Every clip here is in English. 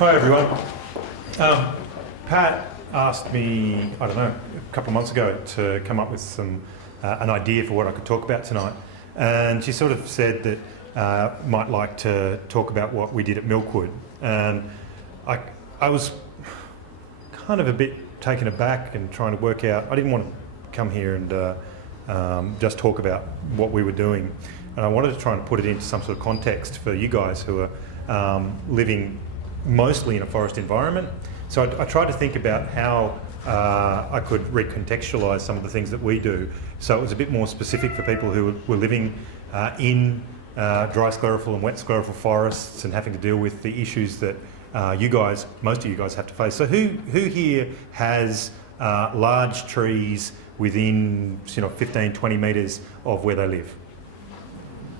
Hi everyone. Pat asked me, I don't know, a couple of months ago to come up with an idea for what I could talk about tonight. And she sort of said that might like to talk about what we did at Milkwood. And I was kind of a bit taken aback and trying to work out, I didn't want to come here and just talk about what we were doing. And I wanted to try and put it into some sort of context for you guys who are living mostly in a forest environment. So I tried to think about how I could recontextualise some of the things that we do. So it was a bit more specific for people who were living in dry sclerophyll and wet sclerophyll forests and having to deal with the issues that most of you guys have to face. So who here has large trees within 15, 20 metres of where they live?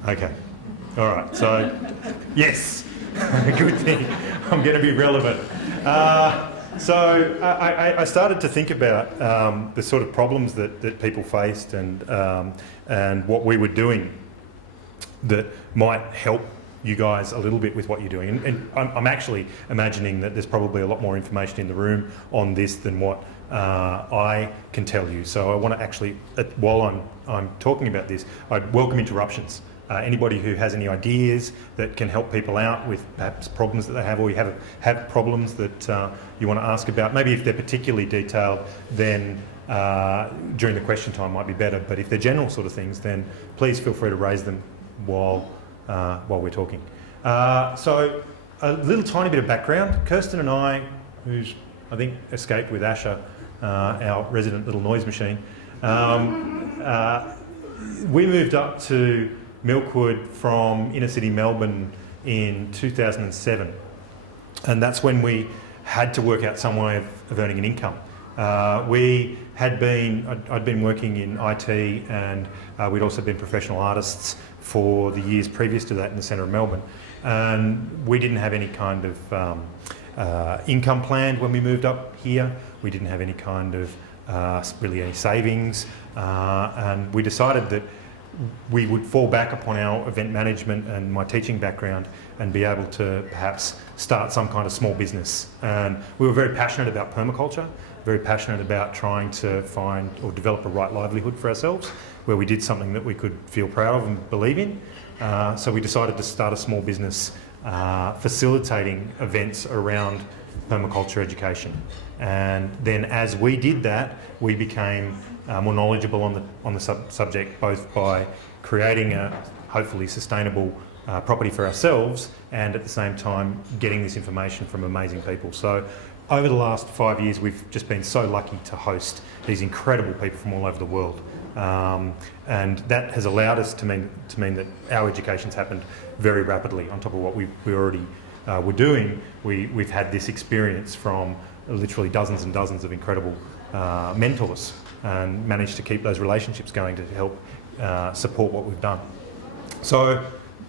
Okay, all right, so yes, good thing, I'm going to be relevant. So I started to think about the sort of problems that people faced and what we were doing that might help you guys a little bit with what you're doing. And I'm actually imagining that there's probably a lot more information in the room on this than what I can tell you. So I want to actually, while I'm talking about this, I'd welcome interruptions. Anybody who has any ideas that can help people out with perhaps problems that they have, or you have problems that you want to ask about, maybe if they're particularly detailed, then during the question time might be better. But if they're general sort of things, then please feel free to raise them while we're talking. So a little tiny bit of background. Kirsten and I, who's I think escaped with Asher, our resident little noise machine, we moved up to Milkwood from inner city Melbourne in 2007, and that's when we had to work out some way of earning an income. I'd been working in IT, and we'd also been professional artists for the years previous to that in the centre of Melbourne, and we didn't have any kind of income planned when we moved up here. We didn't have any kind of really any savings, and we decided that we would fall back upon our event management and my teaching background and be able to perhaps start some kind of small business. And we were very passionate about permaculture, very passionate about trying to find or develop a right livelihood for ourselves, where we did something that we could feel proud of and believe in. So we decided to start a small business facilitating events around permaculture education. And then as we did that, we became more knowledgeable on the subject, both by creating a hopefully sustainable property for ourselves and at the same time getting this information from amazing people. So over the last 5 years, we've just been so lucky to host these incredible people from all over the world. And that has allowed us to mean that our education's happened very rapidly on top of what we already were doing. We've had this experience from literally dozens and dozens of incredible mentors and managed to keep those relationships going to help support what we've done. So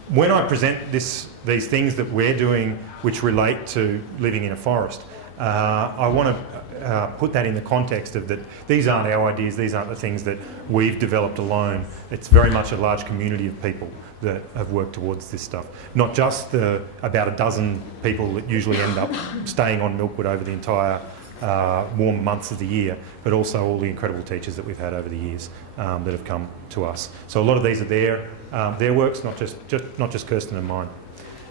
when I present these things that we're doing which relate to living in a forest, I want to put that in the context of that these aren't our ideas, these aren't the things that we've developed alone. It's very much a large community of people that have worked towards this stuff. Not just the about a dozen people that usually end up staying on Milkwood over the entire warm months of the year, but also all the incredible teachers that we've had over the years that have come to us. So a lot of these are their works, not just Kirsten and mine.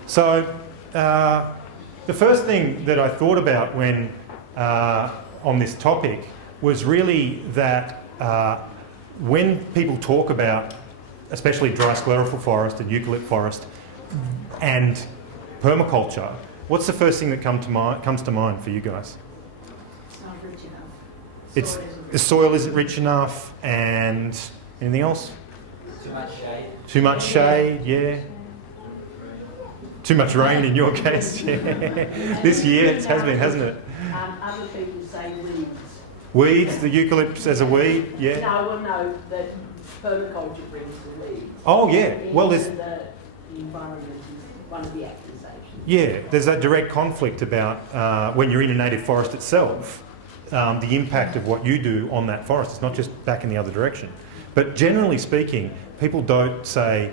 So the first thing that I thought about when on this topic was really that when people talk about especially dry sclerophyll forest and eucalypt forest and permaculture, what's the first thing that comes to mind for you guys? It's not rich enough. The soil isn't rich enough, and anything else? Too much shade. Too much shade, yeah. Too much rain in your case, yeah. This year it has been, hasn't it? Other people say weeds. Weeds, the eucalyptus as a weed, yeah. No, that permaculture brings the weeds. Oh yeah, well there's... The environment is one of the accusations. Yeah, there's that direct conflict about when you're in a native forest itself, the impact of what you do on that forest. It's not just back in the other direction. But generally speaking, people don't say,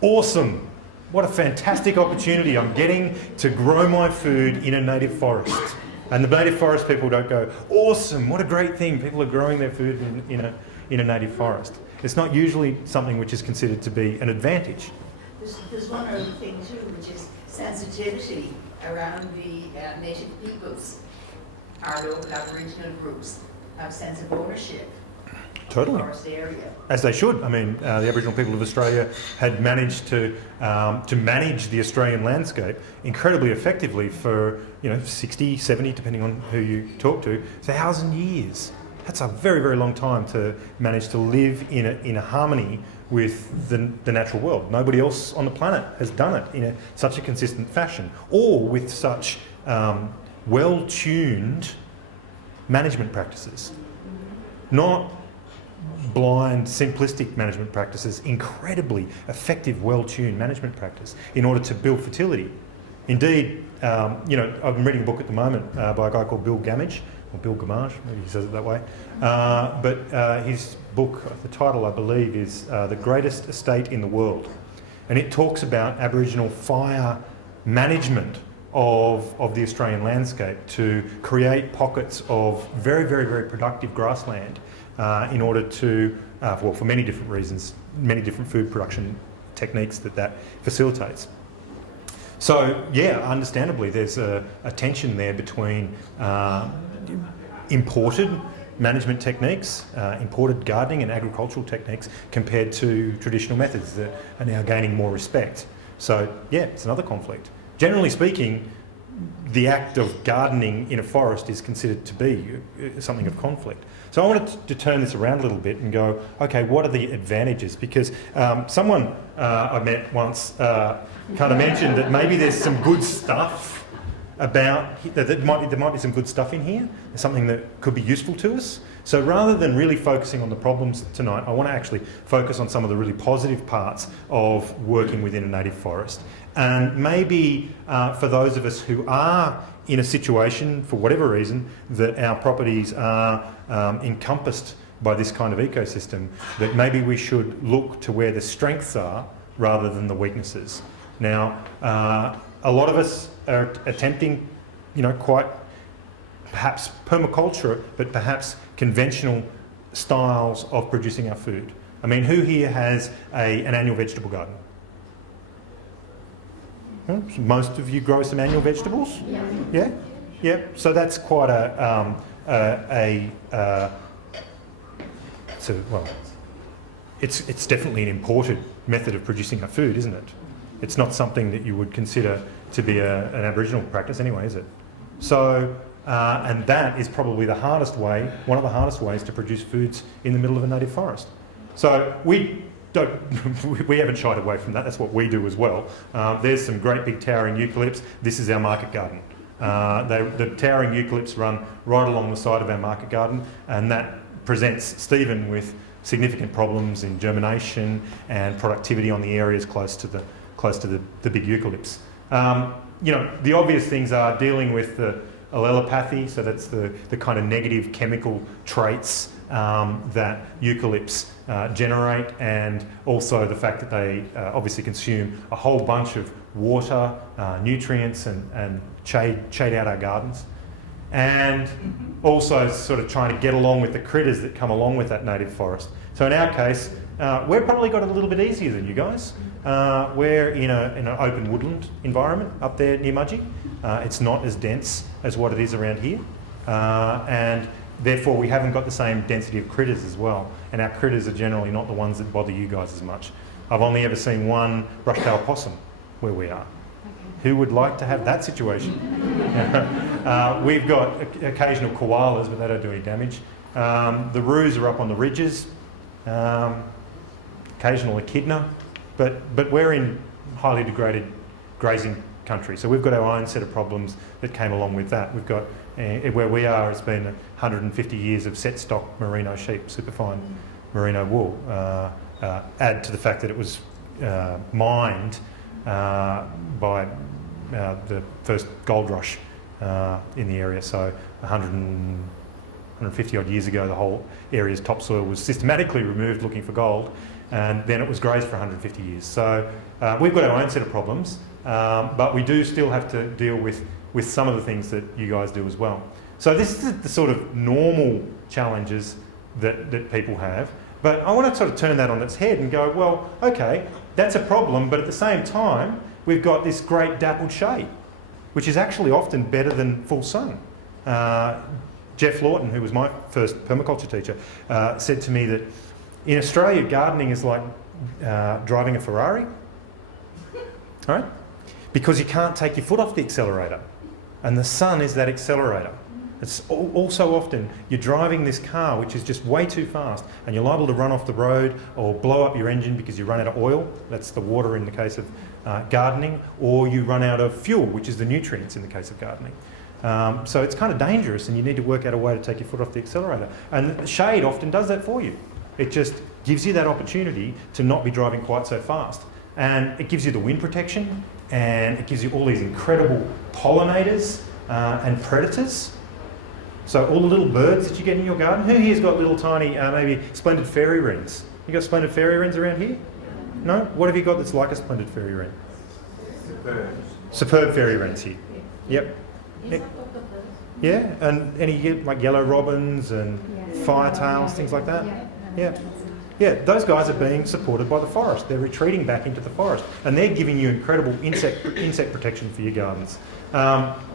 awesome, What a fantastic opportunity. I'm getting to grow my food in a native forest. And the native forest people don't go, awesome, what a great thing. People are growing their food in a native forest. It's not usually something which is considered to be an advantage. There's one other thing too, which is sensitivity around the native peoples. Our local Aboriginal groups have a sense of ownership. Totally. Forest area. As they should. I mean, the Aboriginal people of Australia had managed to manage the Australian landscape incredibly effectively for 60, 70, depending on who you talk to, 1,000 years. That's a very, very long time to manage to live in a harmony with the natural world. Nobody else on the planet has done it in such a consistent fashion, or with such well-tuned management practices. Not blind, simplistic management practices, incredibly effective, well-tuned management practice in order to build fertility. Indeed, I'm reading a book at the moment by a guy called Bill Gamage, or Bill Gamage, maybe he says it that way. But his book, the title I believe is The Greatest Estate in the World. And it talks about Aboriginal fire management of the Australian landscape to create pockets of very, very, very productive grassland in order to, for many different reasons, many different food production techniques that facilitates. So, yeah, understandably, there's a tension there between imported management techniques, imported gardening and agricultural techniques compared to traditional methods that are now gaining more respect. So, yeah, it's another conflict. Generally speaking, the act of gardening in a forest is considered to be something of conflict. So I wanted to turn this around a little bit and go, okay, what are the advantages? Because someone I met once kind of mentioned that maybe there's some good stuff about, there might be some good stuff in here, something that could be useful to us. So rather than really focusing on the problems tonight, I want to actually focus on some of the really positive parts of working within a native forest. And maybe for those of us who are in a situation, for whatever reason, that our properties are encompassed by this kind of ecosystem, that maybe we should look to where the strengths are rather than the weaknesses. Now, a lot of us are attempting, quite perhaps permaculture, but perhaps conventional styles of producing our food. I mean, who here has an annual vegetable garden? Most of you grow some annual vegetables? Yeah? Yeah. So that's quite it's definitely an imported method of producing our food, isn't it? It's not something that you would consider to be an Aboriginal practice anyway, is it? So, and that is probably the hardest way, one of the hardest ways to produce foods in the middle of a native forest. So we haven't shied away from that. That's what we do as well. There's some great big towering eucalypts. This is our market garden. The towering eucalypts run right along the side of our market garden, and that presents Stephen with significant problems in germination and productivity on the areas close to the big eucalypts. The obvious things are dealing with the allelopathy, so that's the kind of negative chemical traits that eucalypts generate, and also the fact that they obviously consume a whole bunch of water, nutrients, and shade out our gardens. And also sort of trying to get along with the critters that come along with that native forest. So in our case, we've probably got it a little bit easier than you guys. We're in an open woodland environment up there near Mudgee. It's not as dense as what it is around here. And therefore we haven't got the same density of critters as well. And our critters are generally not the ones that bother you guys as much. I've only ever seen one brush-tailed possum where we are. Who would like to have that situation? We've got occasional koalas, but they don't do any damage. The roos are up on the ridges, occasional echidna, but we're in highly degraded grazing country, so we've got our own set of problems that came along with that. We've got, where we are, it's been 150 years of set stock merino sheep, superfine merino wool. Add to the fact that it was mined by the first gold rush in the area, so 150 odd years ago the whole area's topsoil was systematically removed looking for gold, and then it was grazed for 150 years. So we've got our own set of problems, but we do still have to deal with some of the things that you guys do as well. So this is the sort of normal challenges that people have. But I want to sort of turn that on its head and go, well, okay, that's a problem, but at the same time, we've got this great dappled shade, which is actually often better than full sun. Jeff Lawton, who was my first permaculture teacher, said to me that in Australia, gardening is like driving a Ferrari, right? Because you can't take your foot off the accelerator, and the sun is that accelerator. It's also often you're driving this car which is just way too fast, and you're liable to run off the road or blow up your engine because you run out of oil. That's the water in the case of gardening, or you run out of fuel, which is the nutrients in the case of gardening. So it's kind of dangerous, and you need to work out a way to take your foot off the accelerator. And the shade often does that for you. It just gives you that opportunity to not be driving quite so fast. And it gives you the wind protection, and it gives you all these incredible pollinators and predators. So all the little birds that you get in your garden. Who here's got little tiny, maybe splendid fairy wrens? You got splendid fairy wrens around here? No? What have you got that's like a splendid fairy wren? Superb fairy wrens here. Yep. Yeah, and any like yellow robins and firetails, things like that. Yeah. Yeah, those guys are being supported by the forest. They're retreating back into the forest, and they're giving you incredible insect protection for your gardens.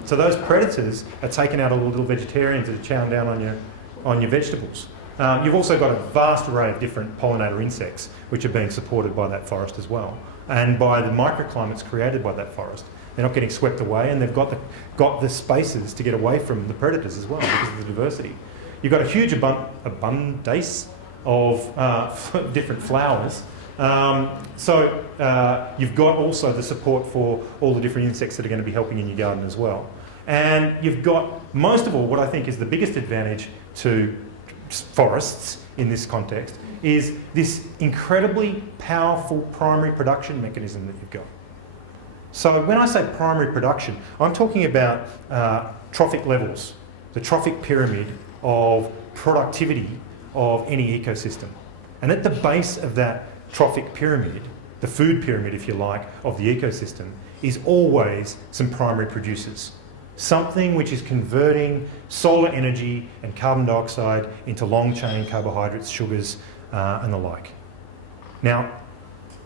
So those predators are taking out all the little vegetarians that are chowing down on your vegetables. You've also got a vast array of different pollinator insects which are being supported by that forest as well, and by the microclimates created by that forest. They're not getting swept away, and they've got the spaces to get away from the predators as well because of the diversity. You've got a huge abundance of different flowers. So you've got also the support for all the different insects that are going to be helping in your garden as well. And you've got, most of all, what I think is the biggest advantage to forests in this context is this incredibly powerful primary production mechanism that you've got. So when I say primary production, I'm talking about trophic levels, the trophic pyramid of productivity of any ecosystem. And at the base of that trophic pyramid, the food pyramid, if you like, of the ecosystem, is always some primary producers. Something which is converting solar energy and carbon dioxide into long-chain carbohydrates, sugars, and the like. Now,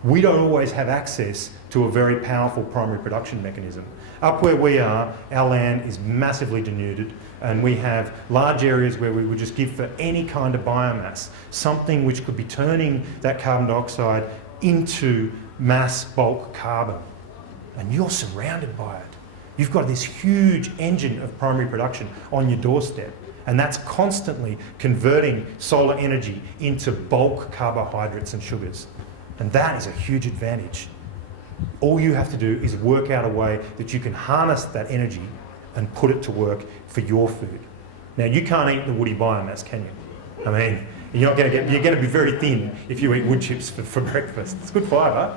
we don't always have access to a very powerful primary production mechanism. Up where we are, our land is massively denuded, and we have large areas where we would just give for any kind of biomass, something which could be turning that carbon dioxide into mass bulk carbon. And you're surrounded by it. You've got this huge engine of primary production on your doorstep, and that's constantly converting solar energy into bulk carbohydrates and sugars. And that is a huge advantage. All you have to do is work out a way that you can harness that energy and put it to work for your food. Now, you can't eat the woody biomass, can you? I mean, you're going to be very thin if you eat wood chips for breakfast. It's good fibre,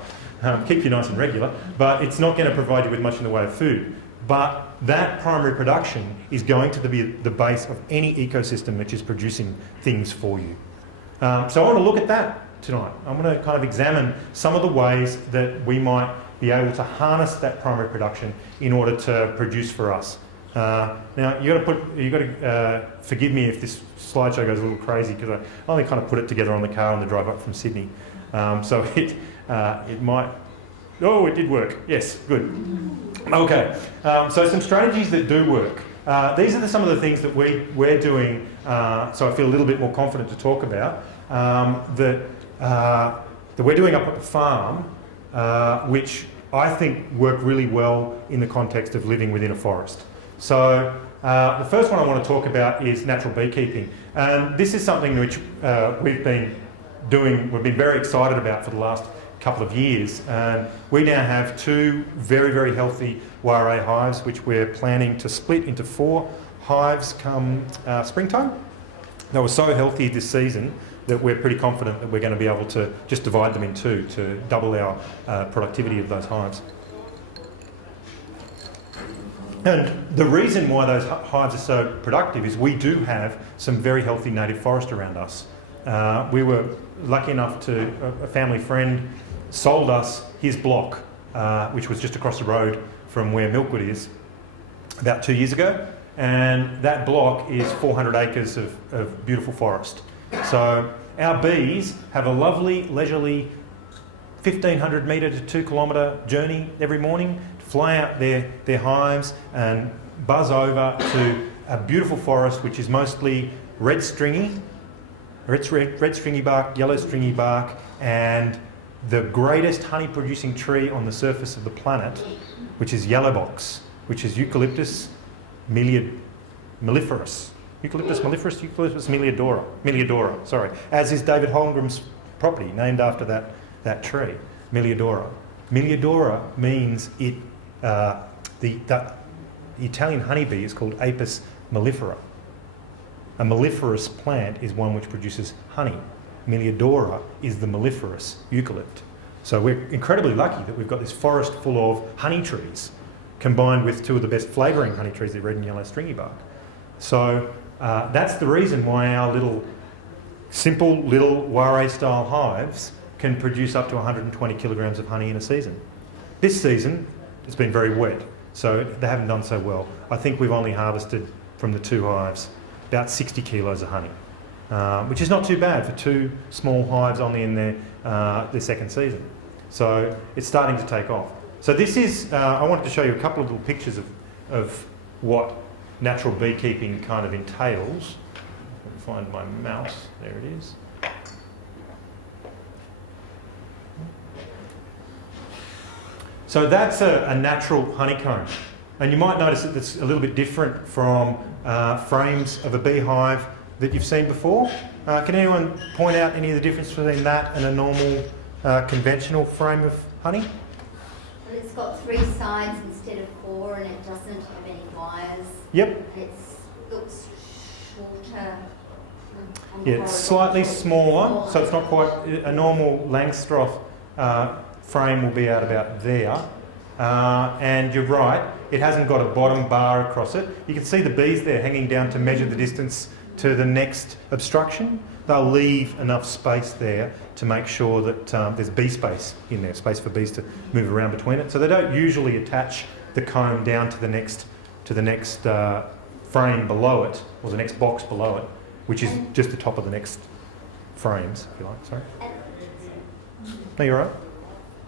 keep you nice and regular, but it's not going to provide you with much in the way of food. But that primary production is going to be the base of any ecosystem which is producing things for you. So I want to look at that tonight. I'm going to kind of examine some of the ways that we might be able to harness that primary production in order to produce for us. Now you got to forgive me if this slideshow goes a little crazy because I only kind of put it together on the car on the drive up from Sydney. So it might. Oh, it did work. Yes, good. Okay. So some strategies that do work. These are some of the things that we're doing. So I feel a little bit more confident to talk about that we're doing up at the farm, which I think work really well in the context of living within a forest. So the first one I want to talk about is natural beekeeping. And this is something which we've been very excited about for the last couple of years. And we now have 2 very, very healthy YRA hives, which we're planning to split into 4 hives come springtime. They were so healthy this season that we're pretty confident that we're going to be able to just divide them in 2 to double our productivity of those hives. And the reason why those hives are so productive is we do have some very healthy native forest around us. we were lucky enough to, a family friend sold us his block, which was just across the road from where Milkwood is, about 2 years ago. And that block is 400 acres of beautiful forest. So our bees have a lovely, leisurely 1,500 metre to 2 kilometre journey every morning to fly out their hives and buzz over to a beautiful forest which is mostly red stringy bark, yellow stringy bark, and the greatest honey producing tree on the surface of the planet, which is yellow box, which is Eucalyptus mellifera, Eucalyptus Meliodora, sorry, as is David Holmgren's property, named after that tree, Meliodora. Meliodora means it, the Italian honeybee is called Apis mellifera. A melliferous plant is one which produces honey. Meliodora is the melliferous eucalypt. So we're incredibly lucky that we've got this forest full of honey trees, combined with two of the best flavouring honey trees, the red and yellow stringy bark. So that's the reason why our simple little Warre-style hives can produce up to 120 kilograms of honey in a season. This season, it's been very wet, so they haven't done so well. I think we've only harvested from the 2 hives about 60 kilos of honey, which is not too bad for 2 small hives only in their second season. So it's starting to take off. So this is, I wanted to show you a couple of little pictures of what natural beekeeping kind of entails. Let me find my mouse, there it is. So that's a natural honeycomb. And you might notice that it's a little bit different from frames of a beehive that you've seen before. Can anyone point out any of the difference between that and a normal conventional frame of honey? Well, it's got 3 sides instead of 4, and it doesn't have any wires. Yep. And it looks shorter. Yeah, it's slightly smaller, so it's not quite a normal Langstroth frame will be out about there. And you're right, it hasn't got a bottom bar across it. You can see the bees there hanging down to measure the distance to the next obstruction. They'll leave enough space there to make sure that there's bee space in there, space for bees to move around between it. So they don't usually attach the comb down to the next frame below it, or the next box below it, which is just the top of the next frames, if you like. Sorry. No, you're right.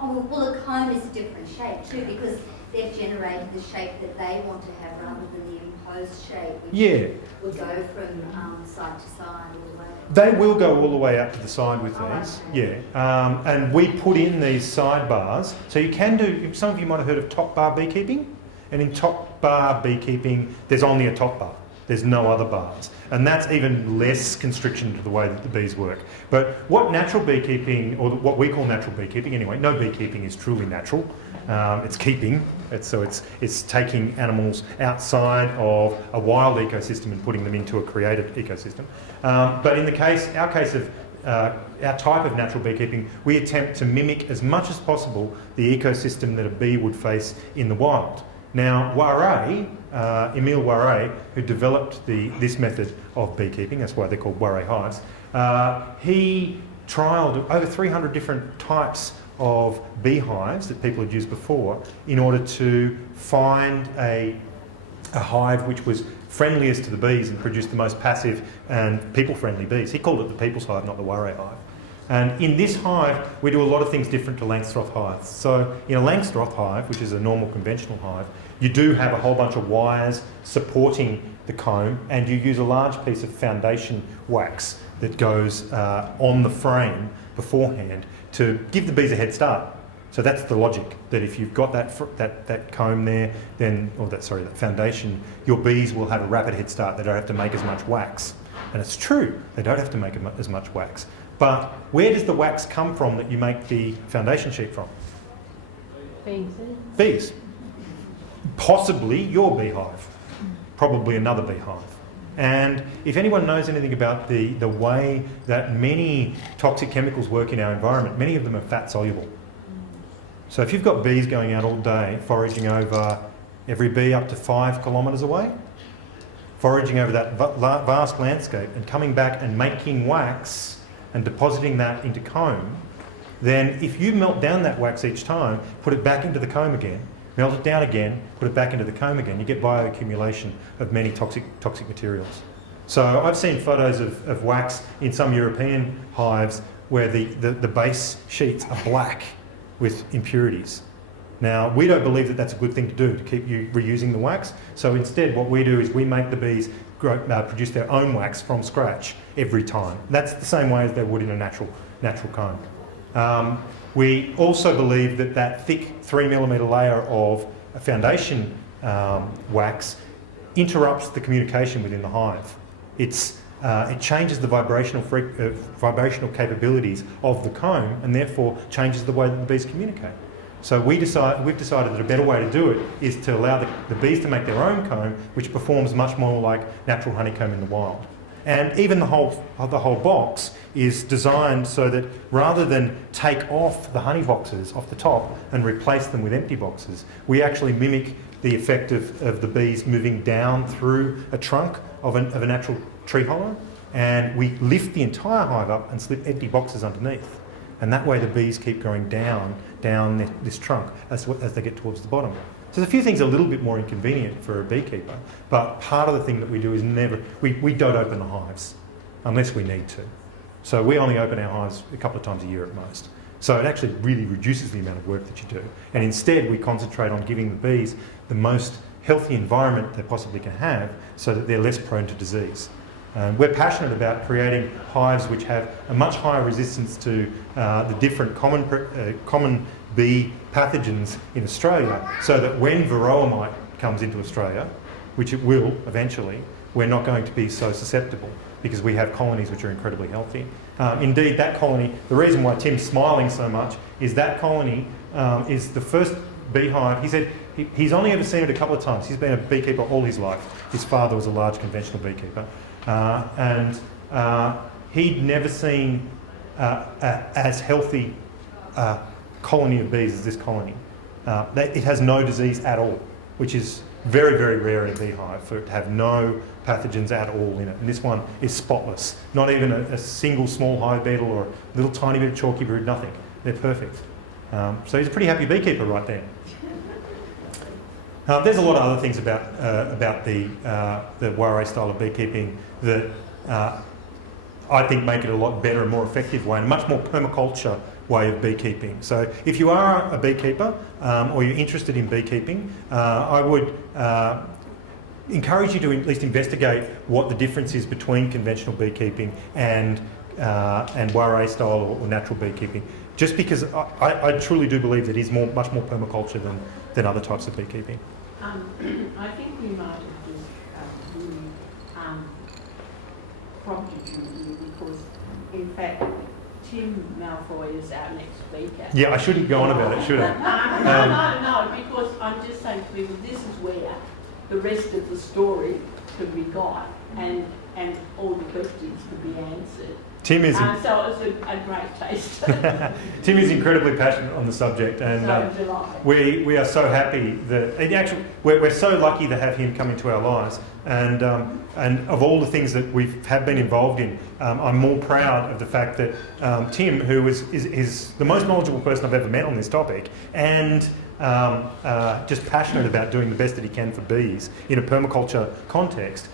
Oh, well, the comb is a different shape too, because they've generated the shape that they want to have rather than the imposed shape, which would go from side to side all the way. They will go all the way out to the side with these, yeah. And we put in these sidebars, so you can do, some of you might have heard of top bar beekeeping, and in top bar beekeeping, there's only a top bar. There's no other bars. And that's even less constriction to the way that the bees work. But what natural beekeeping, or what we call natural beekeeping anyway, no beekeeping is truly natural. It's keeping. It's taking animals outside of a wild ecosystem and putting them into a created ecosystem. But in our case of our type of natural beekeeping, we attempt to mimic as much as possible the ecosystem that a bee would face in the wild. Now, Emile Warre, who developed this method of beekeeping, that's why they're called Warre hives, he trialled over 300 different types of beehives that people had used before in order to find a hive which was friendliest to the bees and produced the most passive and people-friendly bees. He called it the People's Hive, not the Warre hive. And in this hive, we do a lot of things different to Langstroth hives. So in a Langstroth hive, which is a normal conventional hive, you do have a whole bunch of wires supporting the comb, and you use a large piece of foundation wax that goes on the frame beforehand to give the bees a head start. So that's the logic, that if you've got that comb there, then, that foundation, your bees will have a rapid head start. They don't have to make as much wax. And it's true, they don't have to make as much wax. But where does the wax come from that you make the foundation sheet from? Bees. Bees. Possibly your beehive. Probably another beehive. And if anyone knows anything about the way that many toxic chemicals work in our environment, many of them are fat soluble. So if you've got bees going out all day, foraging over every bee up to 5 kilometres away, foraging over that vast landscape and coming back and making wax and depositing that into comb, then if you melt down that wax each time, put it back into the comb again, melt it down again, put it back into the comb again, you get bioaccumulation of many toxic materials. So I've seen photos of wax in some European hives where the base sheets are black with impurities. Now, we don't believe that that's a good thing to do, to keep you reusing the wax. So instead, what we do is we make the bees produce their own wax from scratch every time. That's the same way as they would in a natural comb. We also believe that thick 3mm layer of a foundation wax interrupts the communication within the hive. It changes the vibrational capabilities of the comb and therefore changes the way that the bees communicate. So we've decided that a better way to do it is to allow the bees to make their own comb, which performs much more like natural honeycomb in the wild. And even the whole box is designed so that rather than take off the honey boxes off the top and replace them with empty boxes, we actually mimic the effect of the bees moving down through a trunk of a natural tree hollow, and we lift the entire hive up and slip empty boxes underneath. And that way the bees keep going down this trunk as they get towards the bottom. So there's a few things a little bit more inconvenient for a beekeeper, but part of the thing that we do is we don't open the hives unless we need to. So we only open our hives a couple of times a year at most. So it actually really reduces the amount of work that you do. And instead we concentrate on giving the bees the most healthy environment they possibly can have so that they're less prone to disease. We're passionate about creating hives which have a much higher resistance to the different common bee pathogens in Australia, so that when varroa mite comes into Australia, which it will eventually, we're not going to be so susceptible because we have colonies which are incredibly healthy. Indeed, that colony, the reason why Tim's smiling so much is that colony is the first beehive. He said he's only ever seen it a couple of times. He's been a beekeeper all his life. His father was a large conventional beekeeper. And he'd never seen as healthy colony of bees as this colony. It has no disease at all, which is very, very rare in a beehive for it to have no pathogens at all in it. And this one is spotless. Not even a single small hive beetle or a little tiny bit of chalky brood, nothing. They're perfect. So he's a pretty happy beekeeper right there. There's a lot of other things about the Warre style of beekeeping that I think make it a lot better and more effective way, and a much more permaculture way of beekeeping. So if you are a beekeeper or you're interested in beekeeping, I would encourage you to at least investigate what the difference is between conventional beekeeping and Warre style or natural beekeeping. Just because I truly do believe that it is much more permaculture than other types of beekeeping. I think we might have just really prompted you because, in fact, Tim Malfoy is our next speaker. Yeah, I shouldn't go on about it, should I? No, because I'm just saying to people, this is where the rest of the story could be got and all the questions could be answered. Tim is so it was a great taste. Tim is incredibly passionate on the subject, and we are so happy that we're so lucky to have him come into our lives. And of all the things that we have been involved in, I'm more proud of the fact that Tim, who is the most knowledgeable person I've ever met on this topic, and just passionate about doing the best that he can for bees in a permaculture context.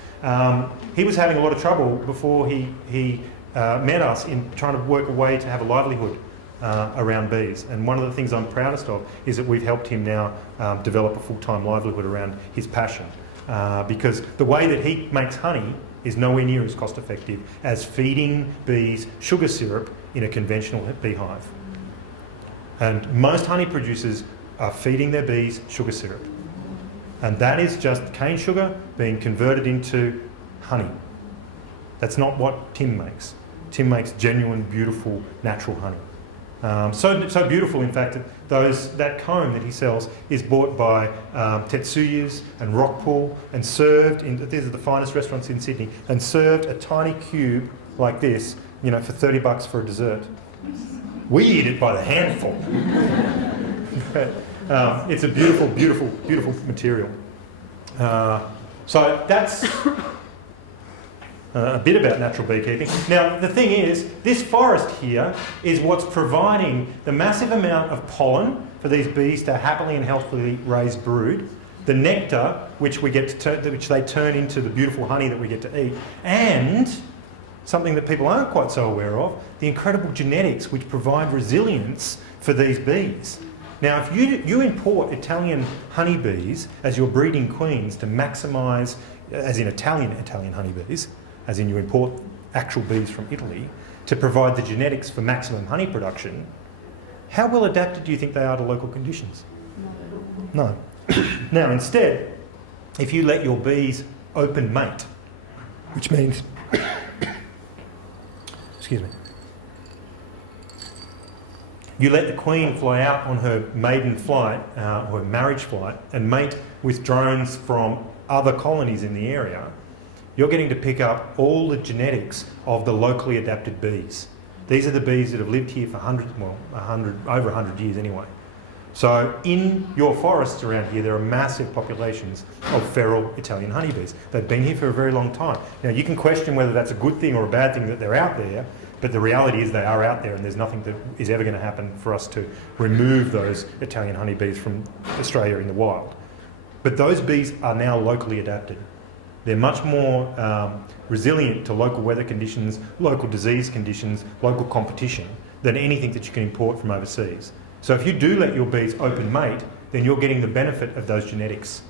He was having a lot of trouble before he met us in trying to work a way to have a livelihood around bees. And one of the things I'm proudest of is that we've helped him now develop a full-time livelihood around his passion. Because the way that he makes honey is nowhere near as cost effective as feeding bees sugar syrup in a conventional beehive. And most honey producers are feeding their bees sugar syrup. And that is just cane sugar being converted into honey. That's not what Tim makes. Tim makes genuine, beautiful, natural honey. So beautiful, in fact, that comb that he sells is bought by Tetsuyas and Rockpool and served these are the finest restaurants in Sydney, and served a tiny cube like this, for $30 for a dessert. We eat it by the handful. It's a beautiful, beautiful, beautiful material. So that's a bit about natural beekeeping. Now, the thing is, this forest here is what's providing the massive amount of pollen for these bees to happily and healthily raise brood, the nectar, which we get which they turn into the beautiful honey that we get to eat, and something that people aren't quite so aware of, the incredible genetics which provide resilience for these bees. Now, if you import Italian honeybees as your breeding queens to maximise, as in Italian honeybees, as in you import actual bees from Italy, to provide the genetics for maximum honey production, how well adapted do you think they are to local conditions? No. Now, instead, if you let your bees open mate, which means, excuse me, you let the queen fly out on her maiden flight, or her marriage flight, and mate with drones from other colonies in the area, you're getting to pick up all the genetics of the locally adapted bees. These are the bees that have lived here for over 100 years anyway. So in your forests around here, there are massive populations of feral Italian honeybees. They've been here for a very long time. Now, you can question whether that's a good thing or a bad thing that they're out there, but the reality is they are out there, and there's nothing that is ever going to happen for us to remove those Italian honeybees from Australia in the wild. But those bees are now locally adapted. They're much more resilient to local weather conditions, local disease conditions, local competition than anything that you can import from overseas. So if you do let your bees open mate, then you're getting the benefit of those genetics.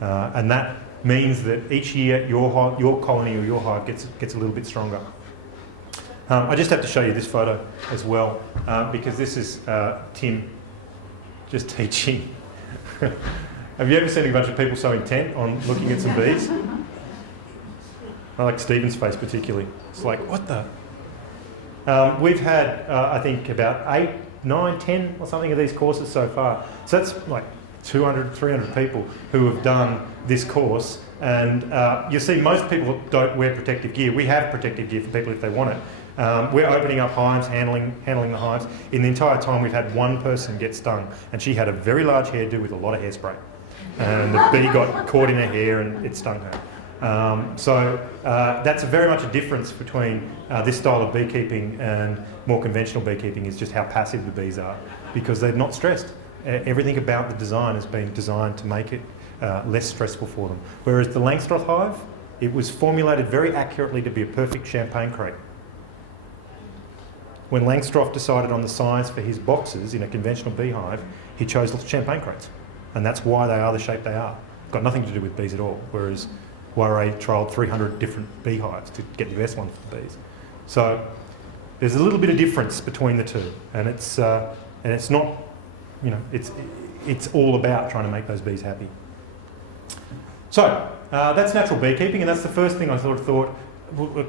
And that means that each year your colony or your hive gets a little bit stronger. I just have to show you this photo as well, because this is Tim just teaching. Have you ever seen a bunch of people so intent on looking at some bees? I like Stephen's face particularly. It's like, what the? We've had, I think, about 8, 9, 10 or something of these courses so far. So that's like 200, 300 people who have done this course. And you see most people don't wear protective gear. We have protective gear for people if they want it. We're opening up hives, handling the hives. In the entire time, we've had one person get stung, and she had a very large hairdo with a lot of hairspray. And the bee got caught in her hair and it stung her. So that's very much a difference between this style of beekeeping and more conventional beekeeping, is just how passive the bees are, because they're not stressed. Everything about the design has been designed to make it less stressful for them. Whereas the Langstroth hive, it was formulated very accurately to be a perfect champagne crate. When Langstroth decided on the size for his boxes in a conventional beehive, he chose champagne crates. And that's why they are the shape they are. Got nothing to do with bees at all. Whereas Warray trialled 300 different beehives to get the best one for the bees. So there's a little bit of difference between the two, and it's not, you know, it's all about trying to make those bees happy. So that's natural beekeeping, and that's the first thing I thought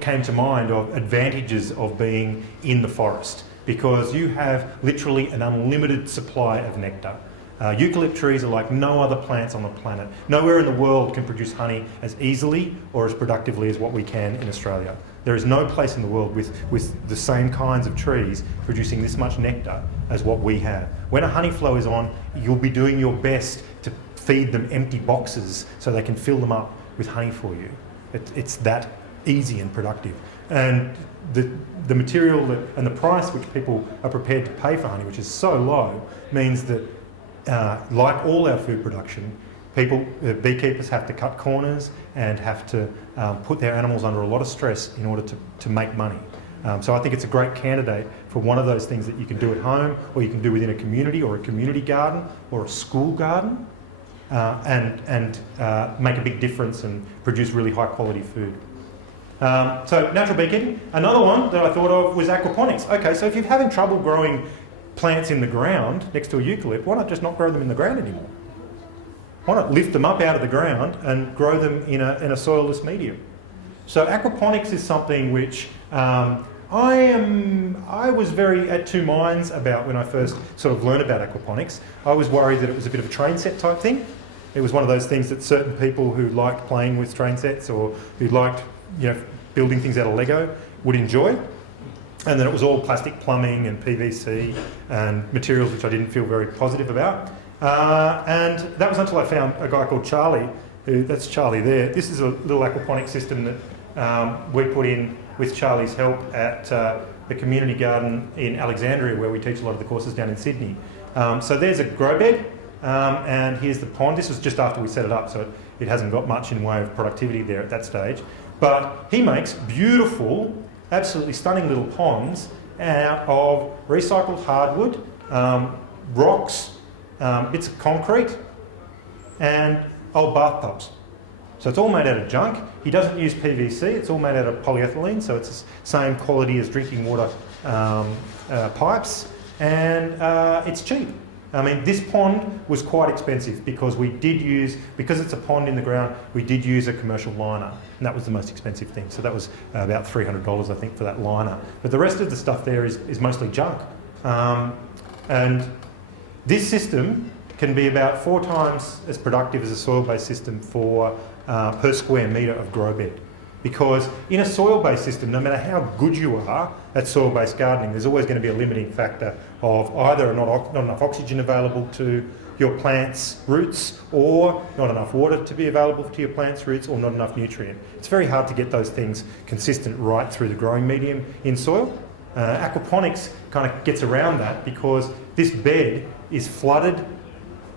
came to mind of advantages of being in the forest, because you have literally an unlimited supply of nectar. Eucalypt trees are like no other plants on the planet. Nowhere in the world can produce honey as easily or as productively as what we can in Australia. There is no place in the world with the same kinds of trees producing this much nectar as what we have. When a honey flow is on, you'll be doing your best to feed them empty boxes so they can fill them up with honey for you. It's that easy and productive. And the material and the price which people are prepared to pay for honey, which is so low, means that like all our food production, beekeepers have to cut corners and have to put their animals under a lot of stress in order to make money. So I think it's a great candidate for one of those things that you can do at home, or you can do within a community, or a community garden, or a school garden, and make a big difference and produce really high quality food. So natural beekeeping. Another one that I thought of was aquaponics. Okay, so if you're having trouble growing plants in the ground next to a eucalypt, why not just not grow them in the ground anymore? Why not lift them up out of the ground and grow them in a soilless medium? So aquaponics is something which I was very at two minds about when I first sort of learned about aquaponics. I was worried that it was a bit of a train set type thing. It was one of those things that certain people who liked playing with train sets, or who liked, you know, building things out of Lego, would enjoy. And then it was all plastic plumbing and PVC and materials which I didn't feel very positive about. And that was until I found a guy called Charlie, that's Charlie there. This is a little aquaponic system that we put in, with Charlie's help, at the community garden in Alexandria, where we teach a lot of the courses down in Sydney. So there's a grow bed, and here's the pond. This was just after we set it up, so it hasn't got much in way of productivity there at that stage. But he makes beautiful, absolutely stunning little ponds out of recycled hardwood, rocks, bits of concrete, and old bathtubs. So it's all made out of junk. He doesn't use PVC, it's all made out of polyethylene, so it's the same quality as drinking water pipes, and it's cheap. I mean, this pond was quite expensive because because it's a pond in the ground, we did use a commercial liner, and that was the most expensive thing. So that was about $300, I think, for that liner. But the rest of the stuff there is mostly junk. And this system can be about 4 times as productive as a soil-based system for per square metre of grow bed. Because in a soil-based system, no matter how good you are at soil-based gardening, there's always going to be a limiting factor of either not enough oxygen available to your plant's roots, or not enough water to be available to your plant's roots, or not enough nutrient. It's very hard to get those things consistent right through the growing medium in soil. Aquaponics kind of gets around that because this bed is flooded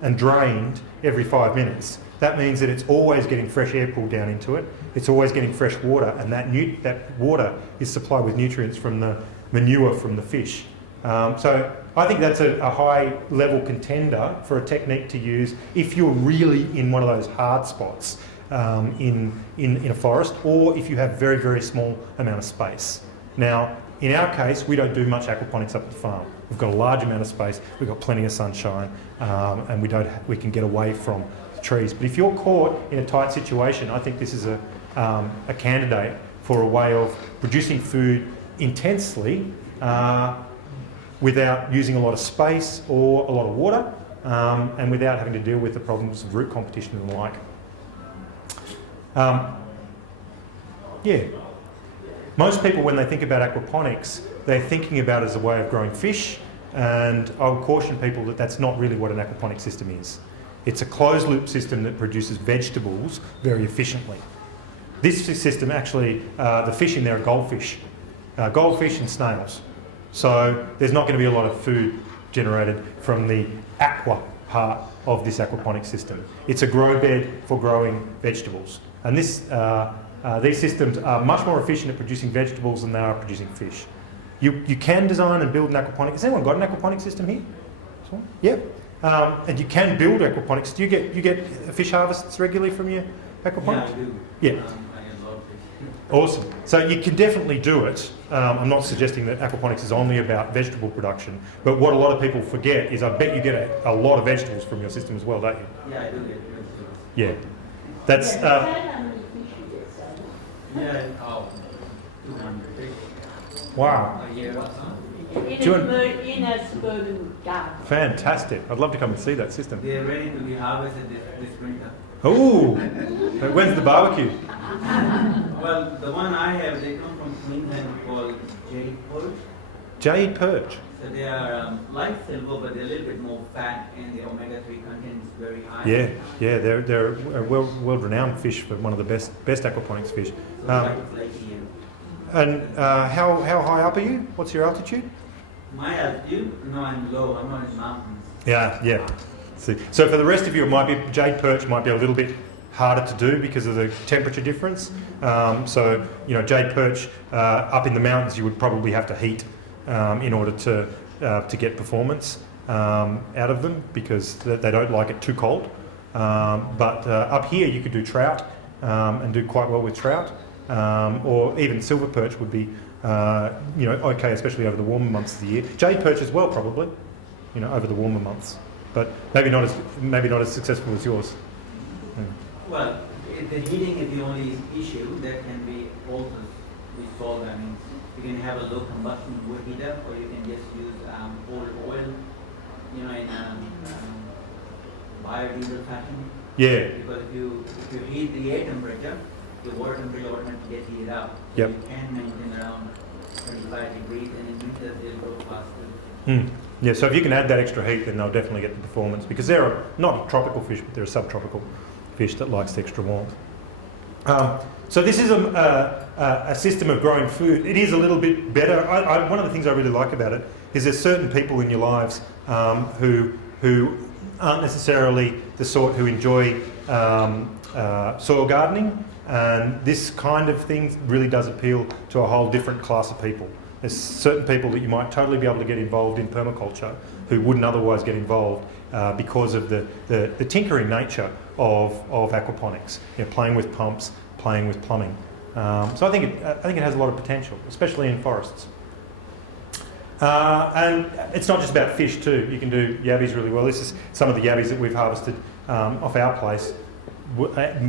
and drained every 5 minutes. That means that it's always getting fresh air pulled down into it. It's always getting fresh water, and that water is supplied with nutrients from the manure from the fish. So I think that's a high-level contender for a technique to use if you're really in one of those hard spots in a forest, or if you have very, very small amount of space. Now, in our case, we don't do much aquaponics up at the farm. We've got a large amount of space, we've got plenty of sunshine, and we can get away from trees. But if you're caught in a tight situation, I think this is a candidate for a way of producing food intensely without using a lot of space or a lot of water, and without having to deal with the problems of root competition and the like. Yeah. Most people, when they think about aquaponics, they're thinking about it as a way of growing fish, and I would caution people that that's not really what an aquaponic system is. It's a closed-loop system that produces vegetables very efficiently. This system actually, the fish in there are goldfish and snails. So there's not going to be a lot of food generated from the aqua part of this aquaponic system. It's a grow bed for growing vegetables. And these systems are much more efficient at producing vegetables than they are producing fish. You can design and build an aquaponic. Has anyone got an aquaponic system here? Yep. And you can build aquaponics. Do you get fish harvests regularly from your aquaponics? Yeah, I do. Yeah. I get a lot of fish. Awesome. So you can definitely do it. I'm not suggesting that aquaponics is only about vegetable production, but what a lot of people forget is I bet you get a lot of vegetables from your system as well, don't you? Yeah, I do get vegetables. Yeah. That's How many fish you get, so? Yeah, 200 fish wow. a year or so. In a suburban garden. Fantastic. I'd love to come and see that system. They're ready to be harvested this winter. Ooh. When's the barbecue? Well, the one I have, they come from Queensland called jade perch. Jade perch. So they are like silver, but they're a little bit more fat, and the omega-3 content is very high. Yeah. They're a world-renowned fish, but one of the best aquaponics fish. So like flaky. And how high up are you? What's your altitude? My altitude? No, I'm low. I'm not in mountains. Yeah. See. So for the rest of you, jade perch might be a little bit harder to do because of the temperature difference. So jade perch up in the mountains, you would probably have to heat in order to get performance out of them because they don't like it too cold. But up here, you could do trout and do quite well with trout, or even silver perch would be okay, especially over the warmer months of the year. Jade perch as well, probably, over the warmer months, but maybe not as successful as yours. Well, the heating is the only issue that can be also resolved. I mean, you can have a low combustion wood heater, or you can just use old oil, in a biodiesel fashion. Yeah. Because if you heat the air temperature, the water temperature automatically gets heated up. Yep. You can maintain around 25 degrees, and in winter they'll grow faster. Yeah, so if you can add that extra heat, then they'll definitely get the performance because they're not a tropical fish, but they're a subtropical fish that likes the extra warmth. So this is a system of growing food. It is a little bit better. One of the things I really like about it is there's certain people in your lives who aren't necessarily the sort who enjoy soil gardening, and this kind of thing really does appeal to a whole different class of people. There's certain people that you might totally be able to get involved in permaculture who wouldn't otherwise get involved because of the tinkering nature of aquaponics, playing with pumps, playing with plumbing. So I think it has a lot of potential, especially in forests. And it's not just about fish too. You can do yabbies really well. This is some of the yabbies that we've harvested off our place.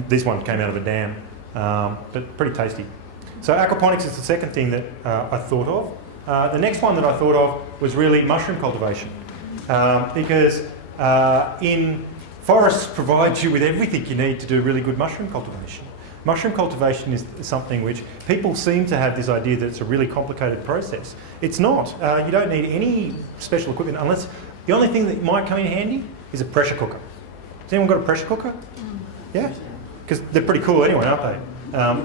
This one came out of a dam, but pretty tasty. So aquaponics is the second thing that I thought of. The next one that I thought of was really mushroom cultivation, because in forests provides you with everything you need to do really good mushroom cultivation. Mushroom cultivation is something which people seem to have this idea that it's a really complicated process. It's not. You don't need any special equipment unless the only thing that might come in handy is a pressure cooker. Has anyone got a pressure cooker? Yeah? Because they're pretty cool anyway, aren't they?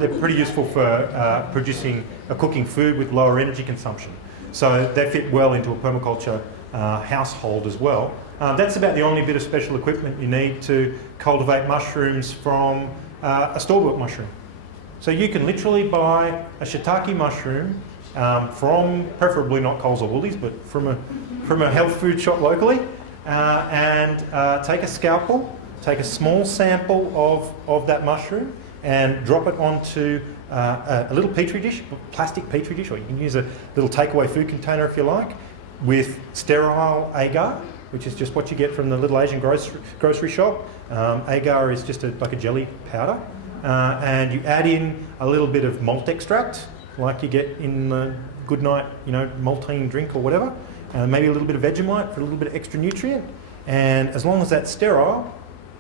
They're pretty useful for producing cooking food with lower energy consumption. So they fit well into a permaculture household as well. That's about the only bit of special equipment you need to cultivate mushrooms from a store-bought mushroom. So you can literally buy a shiitake mushroom from, preferably not Coles or Woolies, but from a health food shop locally, and take a scalpel, take a small sample of that mushroom, and drop it onto a little petri dish, plastic petri dish, or you can use a little takeaway food container if you like, with sterile agar, which is just what you get from the little Asian grocery shop. Agar is just like a jelly powder, and you add in a little bit of malt extract, like you get in the Goodnight, maltine drink or whatever, maybe a little bit of Vegemite for a little bit of extra nutrient. And as long as that's sterile,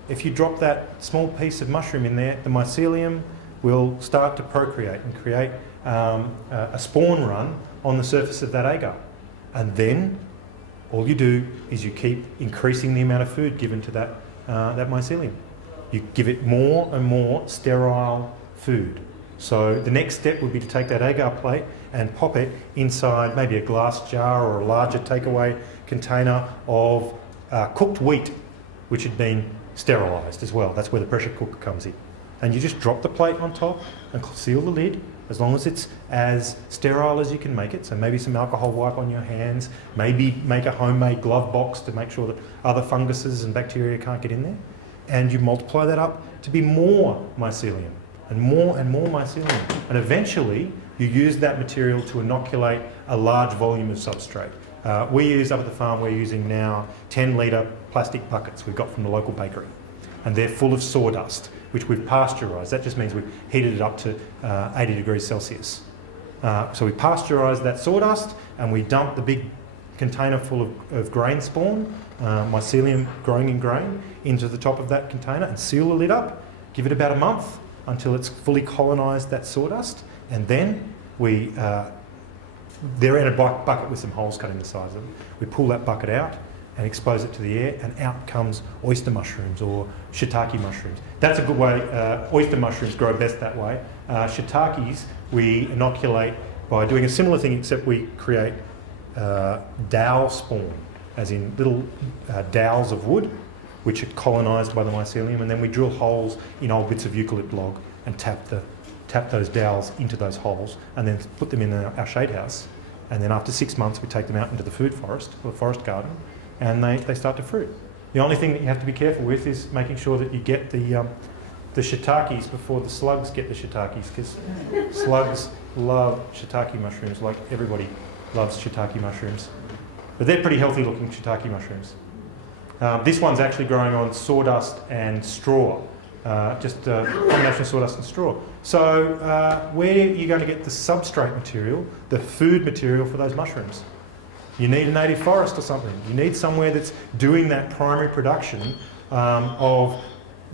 if you drop that small piece of mushroom in there, the mycelium will start to procreate and create a spawn run on the surface of that agar. And then all you do is you keep increasing the amount of food given to that mycelium. You give it more and more sterile food. So the next step would be to take that agar plate and pop it inside maybe a glass jar or a larger takeaway container of cooked wheat, which had been sterilised as well. That's where the pressure cooker comes in. And you just drop the plate on top and seal the lid, as long as it's as sterile as you can make it. So maybe some alcohol wipe on your hands, maybe make a homemade glove box to make sure that other funguses and bacteria can't get in there. And you multiply that up to be more mycelium and more mycelium. And eventually you use that material to inoculate a large volume of substrate. We use up at the farm, we're using now 10-litre plastic buckets we've got from the local bakery. And they're full of sawdust, which we've pasteurised. That just means we've heated it up to 80 degrees Celsius. So we pasteurise that sawdust and we dump the big container full of grain spawn, mycelium growing in grain, into the top of that container and seal the lid up. Give it about a month until it's fully colonised that sawdust, and then they're in a bucket with some holes cut in the sides of them. We pull that bucket out and expose it to the air, and out comes oyster mushrooms or shiitake mushrooms. That's a good way. Oyster mushrooms grow best that way. Shiitakes we inoculate by doing a similar thing, except we create dowel spawn, as in little dowels of wood, which are colonised by the mycelium, and then we drill holes in old bits of eucalypt log and tap those dowels into those holes, and then put them in our shade house. And then after 6 months, we take them out into the food forest, or the forest garden, and they start to fruit. The only thing that you have to be careful with is making sure that you get the shiitakes before the slugs get the shiitakes, because slugs love shiitake mushrooms like everybody loves shiitake mushrooms. But they're pretty healthy looking shiitake mushrooms. This one's actually growing on sawdust and straw, just a combination of sawdust and straw. So where are you going to get the substrate material, the food material for those mushrooms? You need a native forest or something. You need somewhere that's doing that primary production of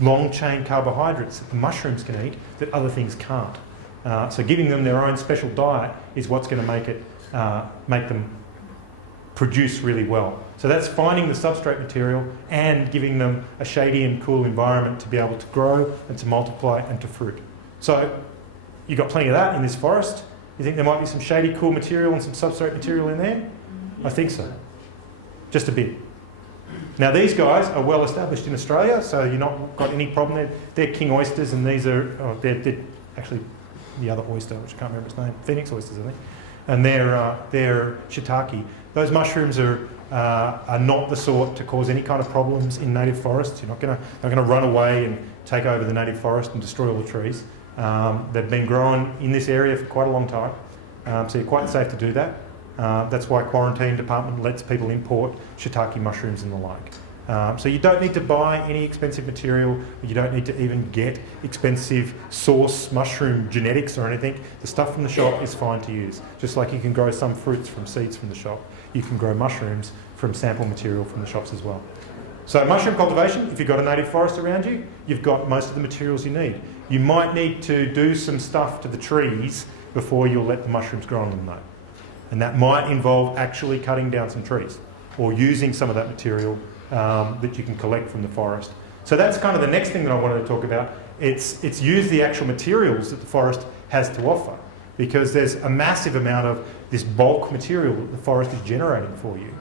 long-chain carbohydrates that the mushrooms can eat that other things can't. So giving them their own special diet is what's going to make them produce really well. So that's finding the substrate material and giving them a shady and cool environment to be able to grow and to multiply and to fruit. So you've got plenty of that in this forest. You think there might be some shady, cool material and some substrate material in there? I think so. Just a bit. Now these guys are well established in Australia, so you've not got any problem. They're king oysters, and these are, they're actually the other oyster, which I can't remember its name, Phoenix oysters, I think. And they're shiitake. Those mushrooms are not the sort to cause any kind of problems in native forests. You're not going to run away and take over the native forest and destroy all the trees. They've been growing in this area for quite a long time, so you're quite safe to do that. That's why quarantine department lets people import shiitake mushrooms and the like. So you don't need to buy any expensive material. You don't need to even get expensive source mushroom genetics or anything. The stuff from the shop is fine to use. Just like you can grow some fruits from seeds from the shop, you can grow mushrooms from sample material from the shops as well. So mushroom cultivation, if you've got a native forest around you, you've got most of the materials you need. You might need to do some stuff to the trees before you'll let the mushrooms grow on them though. And that might involve actually cutting down some trees or using some of that material that you can collect from the forest. So that's kind of the next thing that I wanted to talk about. It's use the actual materials that the forest has to offer, because there's a massive amount of this bulk material that the forest is generating for you.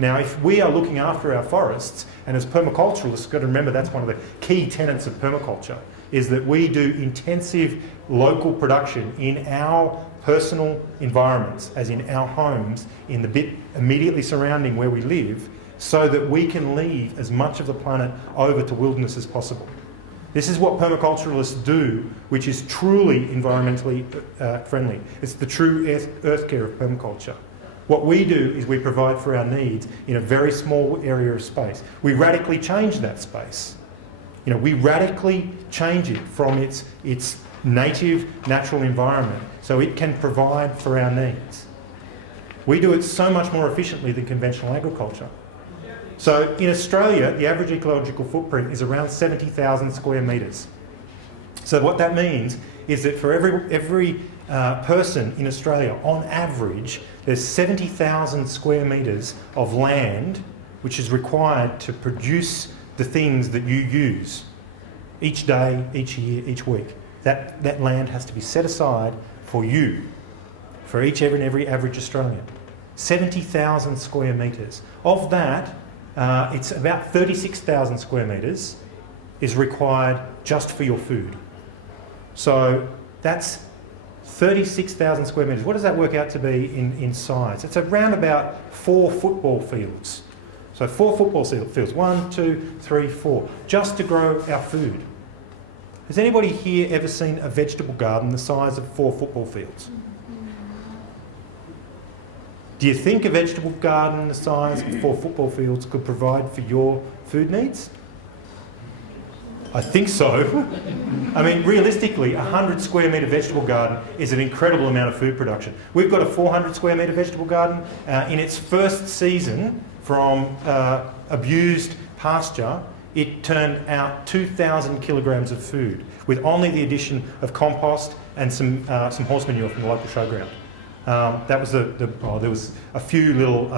Now, if we are looking after our forests, and as permaculturalists, you've got to remember that's one of the key tenets of permaculture, is that we do intensive local production in our personal environments, as in our homes, in the bit immediately surrounding where we live, so that we can leave as much of the planet over to wilderness as possible. This is what permaculturalists do, which is truly environmentally friendly. It's the true earth care of permaculture. What we do is we provide for our needs in a very small area of space. We radically change that space. You know, we radically change it from its native, natural environment so it can provide for our needs. We do it so much more efficiently than conventional agriculture. So in Australia, the average ecological footprint is around 70,000 square metres. So what that means is that for every person in Australia, on average, there's 70,000 square metres of land which is required to produce the things that you use each day, each year, each week. That land has to be set aside for you, for each and every average Australian. 70,000 square metres. Of that, it's about 36,000 square metres is required just for your food. So that's 36,000 square metres. What does that work out to be in size? It's around about 4 football fields. So 4 football fields, 1, 2, 3, 4, just to grow our food. Has anybody here ever seen a vegetable garden the size of 4 football fields? Do you think a vegetable garden the size of 4 football fields could provide for your food needs? I think so. I mean, realistically, a 100 square metre vegetable garden is an incredible amount of food production. We've got a 400 square metre vegetable garden. In its first season from abused pasture, it turned out 2,000 kilograms of food with only the addition of compost and some horse manure from the local showground. That was there was a few little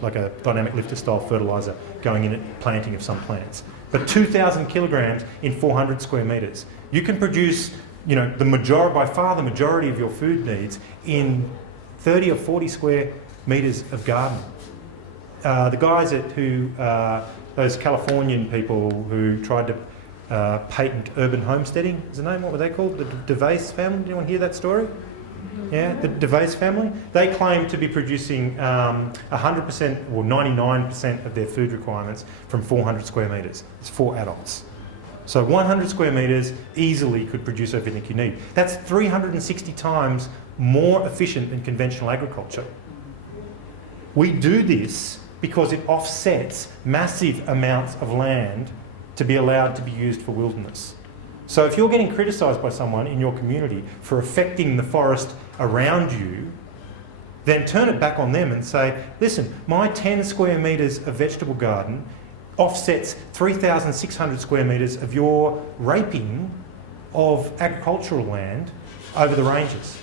like a dynamic lifter style fertiliser going in at planting of some plants. But 2,000 kilograms in 400 square metres. You can produce, you know, by far the majority of your food needs in 30 or 40 square metres of garden. The guys those Californian people who tried to patent urban homesteading, is the name, what were they called? The DeVace family? Did anyone hear that story? Yeah, the DeVace family. They claim to be producing 100% or 99% of their food requirements from 400 square metres. It's 4 adults. So 100 square metres easily could produce everything you need. That's 360 times more efficient than conventional agriculture. We do this because it offsets massive amounts of land to be allowed to be used for wilderness. So if you're getting criticised by someone in your community for affecting the forest around you, then turn it back on them and say, listen, my 10 square metres of vegetable garden offsets 3,600 square metres of your raping of agricultural land over the ranges.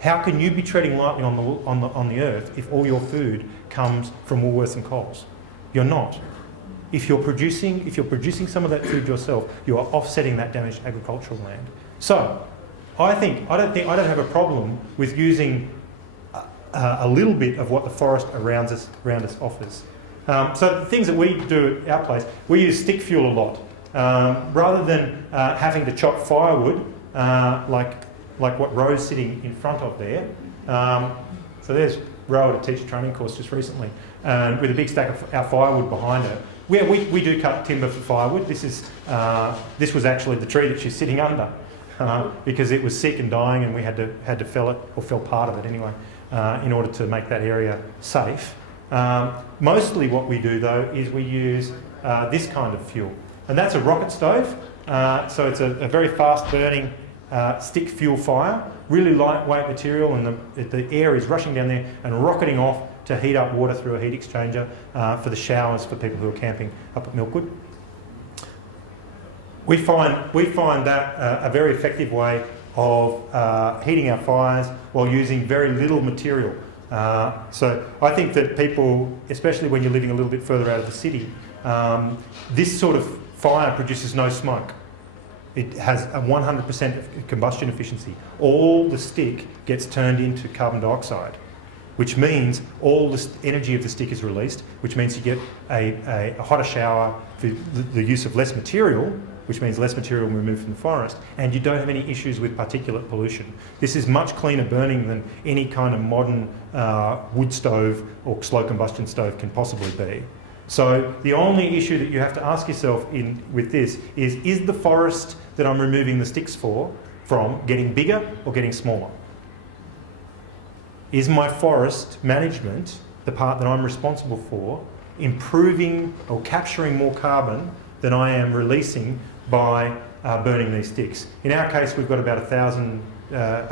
How can you be treading lightly on the earth if all your food comes from Woolworths and Coles? You're not. if you're producing some of that food yourself, you are offsetting that damaged agricultural land. So, I don't have a problem with using a little bit of what the forest around us offers. So the things that we do at our place, we use stick fuel a lot. Rather than having to chop firewood, like what Ro's sitting in front of there. So there's Ro at a teacher training course just recently, with a big stack of our firewood behind her. We do cut timber for firewood. This was actually the tree that she's sitting under, because it was sick and dying, and we had to fell it, or fell part of it anyway, in order to make that area safe. Mostly what we do though is we use this kind of fuel, and that's a rocket stove. So it's a very fast burning stick fuel fire, really lightweight material, and the air is rushing down there and rocketing off to heat up water through a heat exchanger for the showers for people who are camping up at Milkwood. We find that a very effective way of heating our fires while using very little material. So I think that people, especially when you're living a little bit further out of the city, this sort of fire produces no smoke. It has a 100% combustion efficiency. All the stick gets turned into carbon dioxide, which means all the energy of the stick is released, which means you get a hotter shower for the use of less material, which means less material removed from the forest, and you don't have any issues with particulate pollution. This is much cleaner burning than any kind of modern wood stove or slow combustion stove can possibly be. So the only issue that you have to ask yourself with this is the forest that I'm removing the sticks from getting bigger or getting smaller? Is my forest management, the part that I'm responsible for, improving or capturing more carbon than I am releasing by burning these sticks? In our case, we've got about 1,000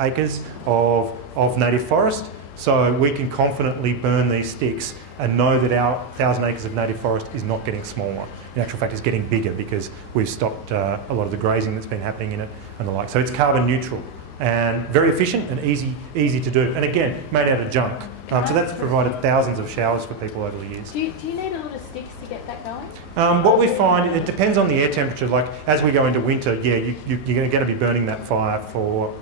acres of native forest, so we can confidently burn these sticks and know that our 1,000 acres of native forest is not getting smaller. In actual fact, it's getting bigger because we've stopped a lot of the grazing that's been happening in it and the like. So it's carbon neutral and very efficient and easy to do. And again, made out of junk. So that's provided thousands of showers for people over the years. Do you need a lot of sticks to get that going? What we find, it depends on the air temperature. Like as we go into winter, yeah, you're going to be burning that fire for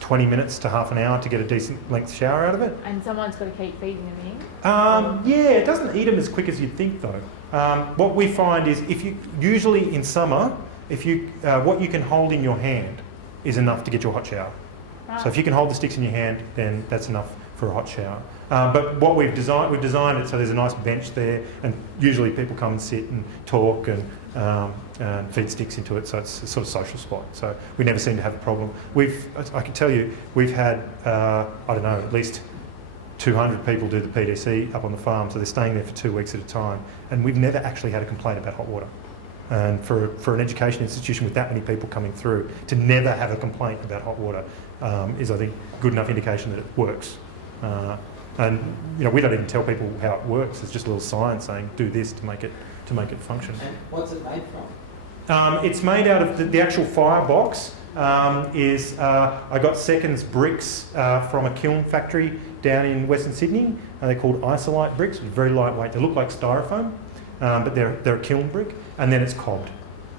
20 minutes to half an hour to get a decent length shower out of it. And someone's got to keep feeding them in? Yeah, it doesn't eat them as quick as you'd think though. What we find is usually in summer, what you can hold in your hand is enough to get your hot shower. So if you can hold the sticks in your hand, then that's enough for a hot shower. But what we've designed it so there's a nice bench there, and usually people come and sit and talk and feed sticks into it, so it's a sort of social spot. So we never seem to have a problem. I can tell you, we've had, I don't know, at least 200 people do the PDC up on the farm, so they're staying there for 2 weeks at a time, and we've never actually had a complaint about hot water. And for an education institution with that many people coming through, to never have a complaint about hot water is, I think, good enough indication that it works. And we don't even tell people how it works. It's just a little sign saying do this to make it function. And what's it made from? It's made out of the actual firebox. I got Seconds bricks from a kiln factory down in Western Sydney, and they're called isolite bricks. Very lightweight. They look like styrofoam, but they're a kiln brick, and then it's cobbed.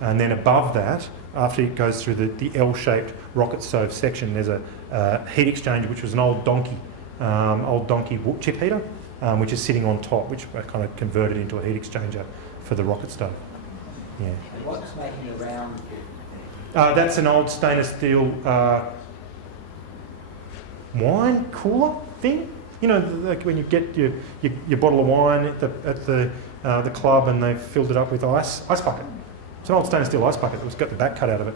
And then above that, after it goes through the L-shaped rocket stove section, there's a heat exchanger, which was an old donkey wood chip heater, which is sitting on top, which I kind of converted into a heat exchanger for the rocket stove. Yeah. And what's making a round? That's an old stainless steel wine cooler thing. Like when you get your bottle of wine at the club, and they've filled it up with ice bucket. It's an old stainless steel ice bucket that's got the back cut out of it.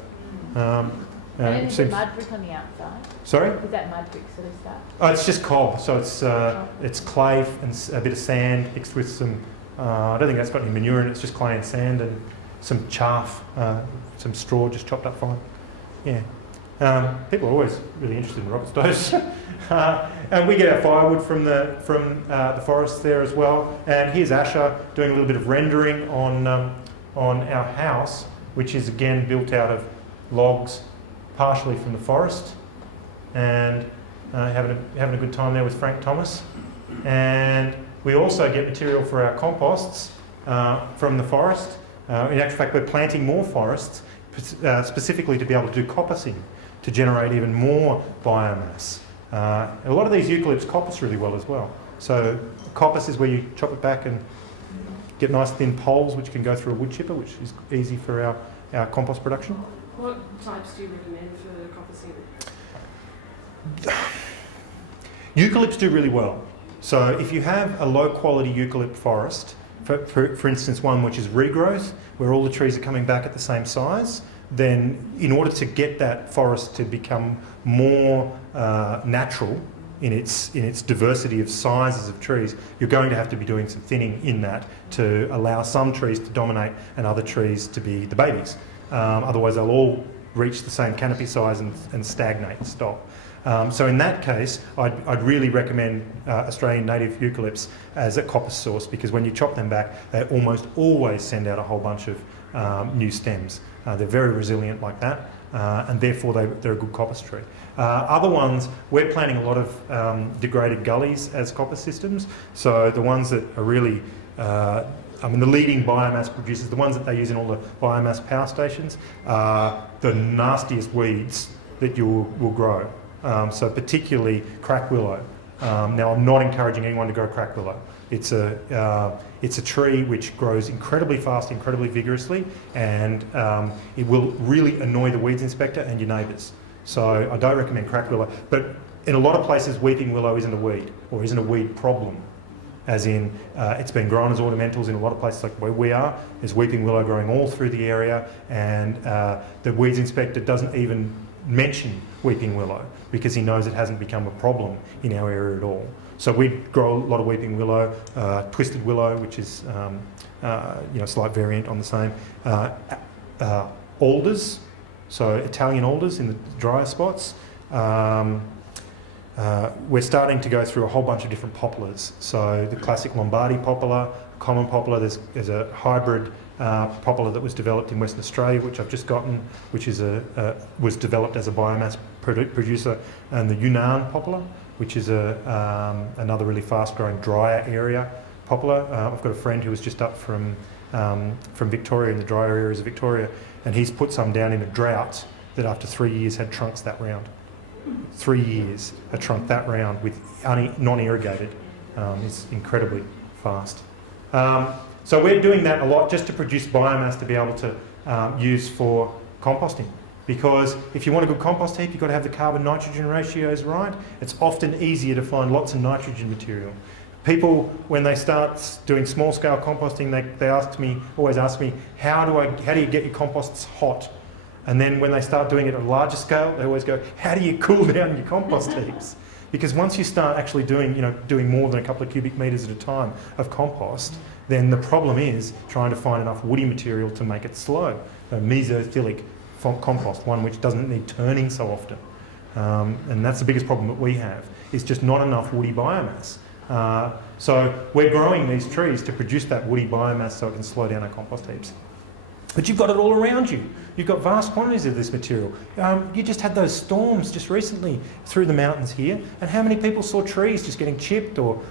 And is it mud brick on the outside? Sorry? Is that mud brick sort of stuff? Oh, it's just cob. So it's clay and a bit of sand mixed with some. I don't think that's got any manure in it. It's just clay and sand and some chaff, some straw just chopped up fine. Yeah. People are always really interested in rocket stoves. And we get our firewood from the forest there as well. And here's Asher doing a little bit of rendering on our house, which is again built out of logs, partially from the forest, and having a good time there with Frank Thomas. And we also get material for our composts from the forest. In actual fact, we're planting more forests specifically to be able to do coppicing, to generate even more biomass. A lot of these eucalypts coppice really well as well. So coppice is where you chop it back and get nice thin poles which can go through a wood chipper, which is easy for our compost production. What types do you recommend for coppicing? Eucalypts do really well. So if you have a low quality eucalypt forest, for instance one which is regrowth, where all the trees are coming back at the same size, then in order to get that forest to become more natural in its diversity of sizes of trees, you're going to have to be doing some thinning in that to allow some trees to dominate and other trees to be the babies. Otherwise they'll all reach the same canopy size and stagnate and stop. So in that case, I'd really recommend Australian native eucalypts as a coppice source, because when you chop them back, they almost always send out a whole bunch of new stems. They're very resilient like that, and therefore they're a good coppice tree. Other ones, we're planting a lot of degraded gullies as coppice systems. So the ones that are really, the leading biomass producers, the ones that they use in all the biomass power stations, are the nastiest weeds that you will grow. So particularly crack willow. Now I'm not encouraging anyone to grow crack willow. It's a tree which grows incredibly fast, incredibly vigorously, and it will really annoy the weeds inspector and your neighbours. So I don't recommend crack willow. But in a lot of places, weeping willow isn't a weed, or isn't a weed problem. As in, it's been grown as ornamentals in a lot of places like where we are. There's weeping willow growing all through the area, and the weeds inspector doesn't even mention weeping willow because he knows it hasn't become a problem in our area at all. So we grow a lot of weeping willow, twisted willow, which is a slight variant on the same. Alders, so Italian alders in the drier spots. We're starting to go through a whole bunch of different poplars. So the classic Lombardy poplar, common poplar. There's a hybrid poplar that was developed in Western Australia, which I've just gotten, which is was developed as a biomass producer, and the Yunnan poplar, which is another really fast-growing drier area poplar. I've got a friend who was just up from Victoria, in the drier areas of Victoria, and he's put some down in a drought that after 3 years had trunks that round. 3 years, a trunk that round with non-irrigated is incredibly fast. So we're doing that a lot just to produce biomass to be able to use for composting. Because if you want a good compost heap, you've got to have the carbon-nitrogen ratios right. It's often easier to find lots of nitrogen material. People, when they start doing small-scale composting, they always ask me, how do you get your composts hot? And then when they start doing it at a larger scale, they always go, how do you cool down your compost heaps? Because once you start actually doing more than a couple of cubic metres at a time of compost, then the problem is trying to find enough woody material to make it slow. A mesophilic compost, one which doesn't need turning so often. And that's the biggest problem that we have, is just not enough woody biomass. So we're growing these trees to produce that woody biomass so it can slow down our compost heaps. But you've got it all around you. You've got vast quantities of this material. You just had those storms just recently through the mountains here, and how many people saw trees just getting chipped or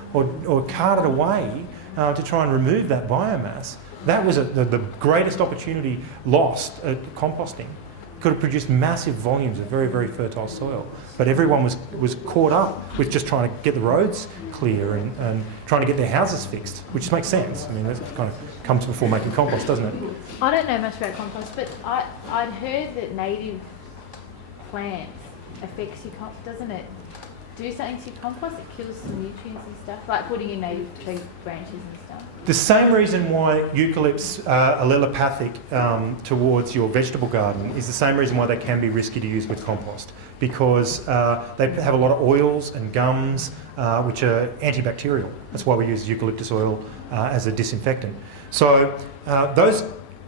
carted away to try and remove that biomass? That was the greatest opportunity lost at composting. Could have produced massive volumes of very, very fertile soil. But everyone was caught up with just trying to get the roads clear and trying to get their houses fixed, which makes sense. I mean, that kind of comes before making compost, doesn't it? I don't know much about compost, but I'd heard that native plants affects your compost, doesn't it? Do something to your compost, it kills some nutrients and stuff, like putting in native tree branches and stuff. The same reason why eucalypts are allelopathic towards your vegetable garden is the same reason why they can be risky to use with compost, because they have a lot of oils and gums which are antibacterial. That's why we use eucalyptus oil as a disinfectant. So those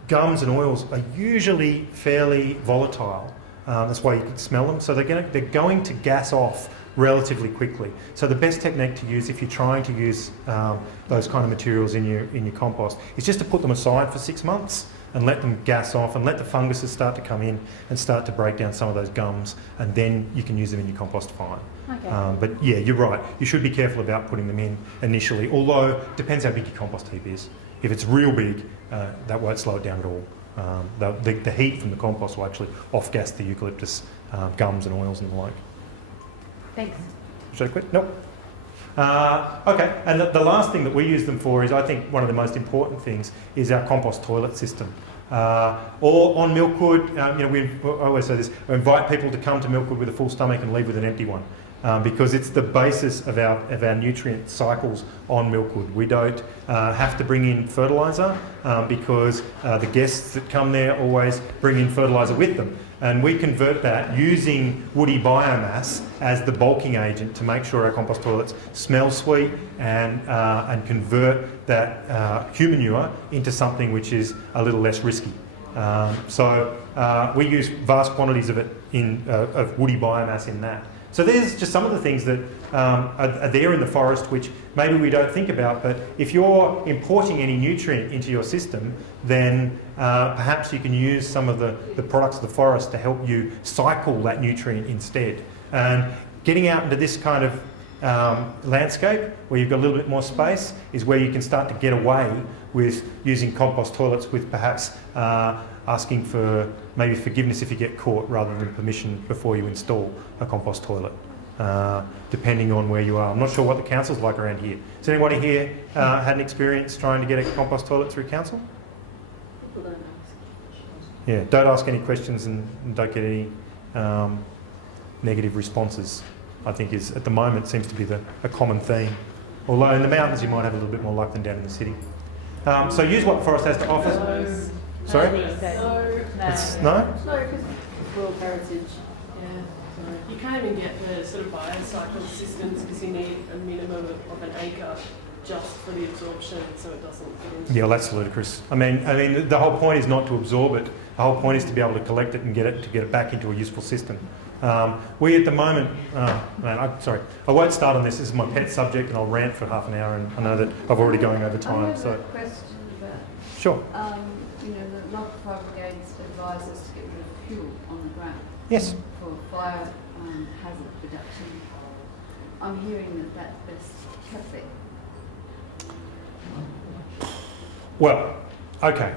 gums and oils are usually fairly volatile. That's why you can smell them. So they're going to gas off relatively quickly. So the best technique to use if you're trying to use those kind of materials in your compost is just to put them aside for 6 months and let them gas off and let the funguses start to come in and start to break down some of those gums, and then you can use them in your compost fine. Okay. But yeah, you're right. You should be careful about putting them in initially, although it depends how big your compost heap is. If it's real big, that won't slow it down at all. The heat from the compost will actually off-gas the eucalyptus gums and oils and the like. Thanks. Should I quit? Nope. Okay, and the last thing that we use them for is, I think, one of the most important things is our compost toilet system. Or on Milkwood, I always say this, we invite people to come to Milkwood with a full stomach and leave with an empty one. Because it's the basis of our nutrient cycles on Milkwood. We don't have to bring in fertiliser because the guests that come there always bring in fertiliser with them. And we convert that using woody biomass as the bulking agent to make sure our compost toilets smell sweet and convert that human manure into something which is a little less risky. So we use vast quantities of it of woody biomass in that. So there's just some of the things that are there in the forest which maybe we don't think about, but if you're importing any nutrient into your system, then perhaps you can use some of the products of the forest to help you cycle that nutrient instead. And getting out into this kind of landscape where you've got a little bit more space is where you can start to get away with using compost toilets with perhaps asking for maybe forgiveness if you get caught rather than permission before you install a compost toilet, depending on where you are. I'm not sure what the council's like around here. Has anybody here had an experience trying to get a compost toilet through council? People don't ask. Yeah, don't ask any questions and don't get any negative responses, I think is, at the moment, seems to be a common theme. Although in the mountains you might have a little bit more luck than down in the city. So use what the forest has to offer. Sorry? No. It's, no? No, because it's World Heritage. Yeah. You can't even get the sort of biocycle systems because you need a minimum of an acre just for the absorption, so it doesn't get into. Yeah, well, that's ludicrous. I mean, the whole point is not to absorb it. The whole point is to be able to collect it and get it back into a useful system. We at the moment, I won't start on this. This is my pet subject, and I'll rant for half an hour. And I know that I've already going over time. I have So a question about, sure. The local fire brigades advise us to get rid of fuel on the ground. Yes. For fire hazard reduction. I'm hearing that's best kept there. Well, okay.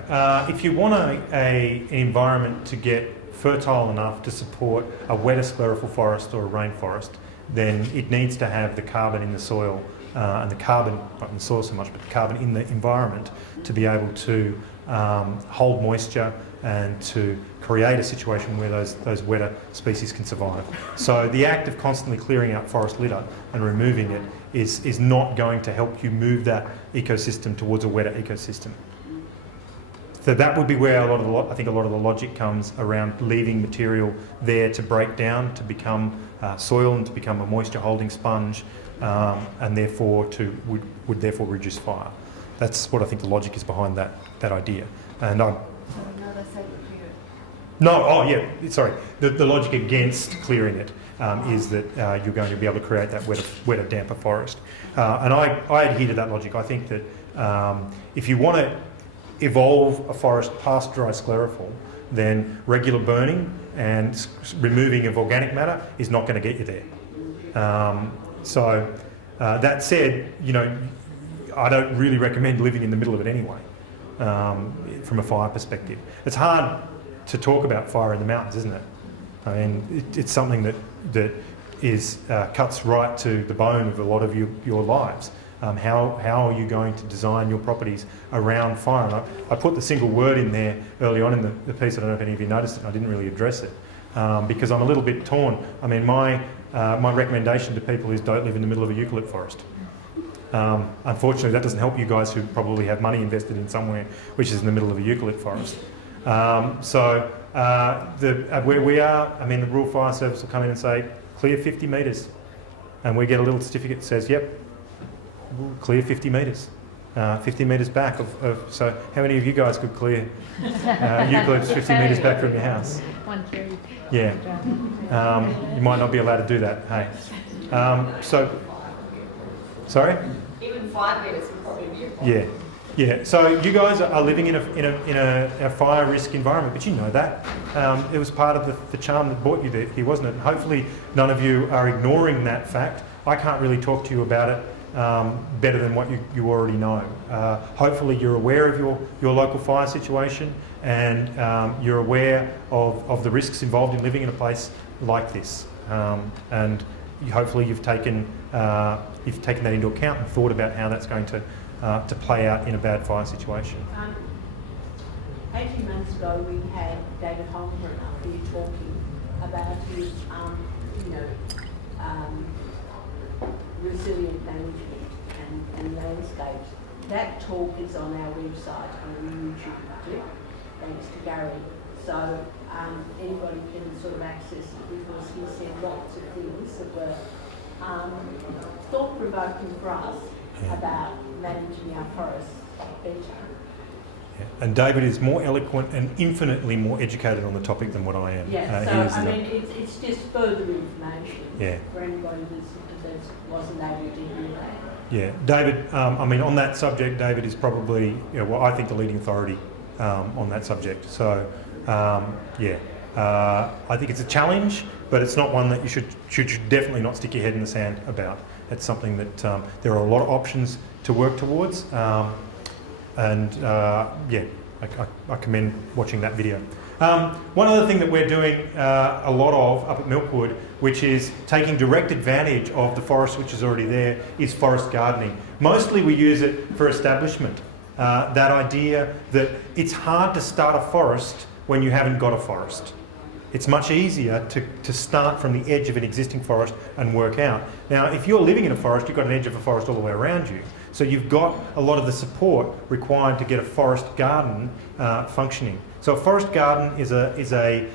If you want an environment to get fertile enough to support a wetter sclerophyll forest or a rainforest, then it needs to have the carbon in the soil and the carbon, not in the soil so much, but the carbon in the environment to be able to hold moisture and to create a situation where those wetter species can survive. So the act of constantly clearing out forest litter and removing it is not going to help you move that ecosystem towards a wetter ecosystem. So that would be where a lot of the logic comes around leaving material there to break down, to become soil and to become a moisture holding sponge, and therefore would therefore reduce fire. That's what I think the logic is behind that idea. And So another sacred period. no, oh yeah, sorry. The logic against clearing it is that you're going to be able to create that wetter, damper forest. And I adhere to that logic. I think that if you want to evolve a forest past dry sclerophyll, then regular burning and removing of organic matter is not going to get you there. So that said, I don't really recommend living in the middle of it anyway, from a fire perspective. It's hard to talk about fire in the mountains, isn't it? I mean, it's something that is cuts right to the bone of a lot of your lives. How are you going to design your properties around fire? And I put the single word in there early on in the piece. I don't know if any of you noticed it, and I didn't really address it because I'm a little bit torn. I mean, my recommendation to people is don't live in the middle of a eucalypt forest. Unfortunately, that doesn't help you guys who probably have money invested in somewhere which is in the middle of a eucalypt forest. Where we are, I mean, the Rural Fire Service will come in and say, clear 50 metres. And we get a little certificate that says, yep, clear 50 metres. 50 metres back so how many of you guys could clear eucalypts 50 metres back from your house? 1 tree. Yeah. You might not be allowed to do that, hey. Sorry? Even 5 minutes would probably be a problem. Yeah. So you guys are living in a fire risk environment, but you know that. It was part of the charm that brought you here, wasn't it? And hopefully none of you are ignoring that fact. I can't really talk to you about it better than what you already know. Hopefully you're aware of your local fire situation, and you're aware of the risks involved in living in a place like this. And hopefully you've taken that into account and thought about how that's going to play out in a bad fire situation. 18 months ago we had David Holmgren up here talking about his, resilient management and landscapes. That talk is on our website on a YouTube clip, thanks to Gary. So anybody can sort of access it, because he said lots of things that were thought-provoking for us about managing our forests better. Yeah. And David is more eloquent and infinitely more educated on the topic than what I am. Yeah, so I mean, it's just further information for anybody that wasn't able to hear that. Yeah, David, I mean, on that subject, David is probably, I think the leading authority on that subject. So, I think it's a challenge, but it's not one that you should definitely not stick your head in the sand about. It's something that there are a lot of options to work towards. I commend watching that video. One other thing that we're doing a lot of up at Milkwood, which is taking direct advantage of the forest which is already there, is forest gardening. Mostly we use it for establishment. That idea that it's hard to start a forest when you haven't got a forest. It's much easier to start from the edge of an existing forest and work out. Now, if you're living in a forest, you've got an edge of a forest all the way around you. So you've got a lot of the support required to get a forest garden functioning. So a forest garden is a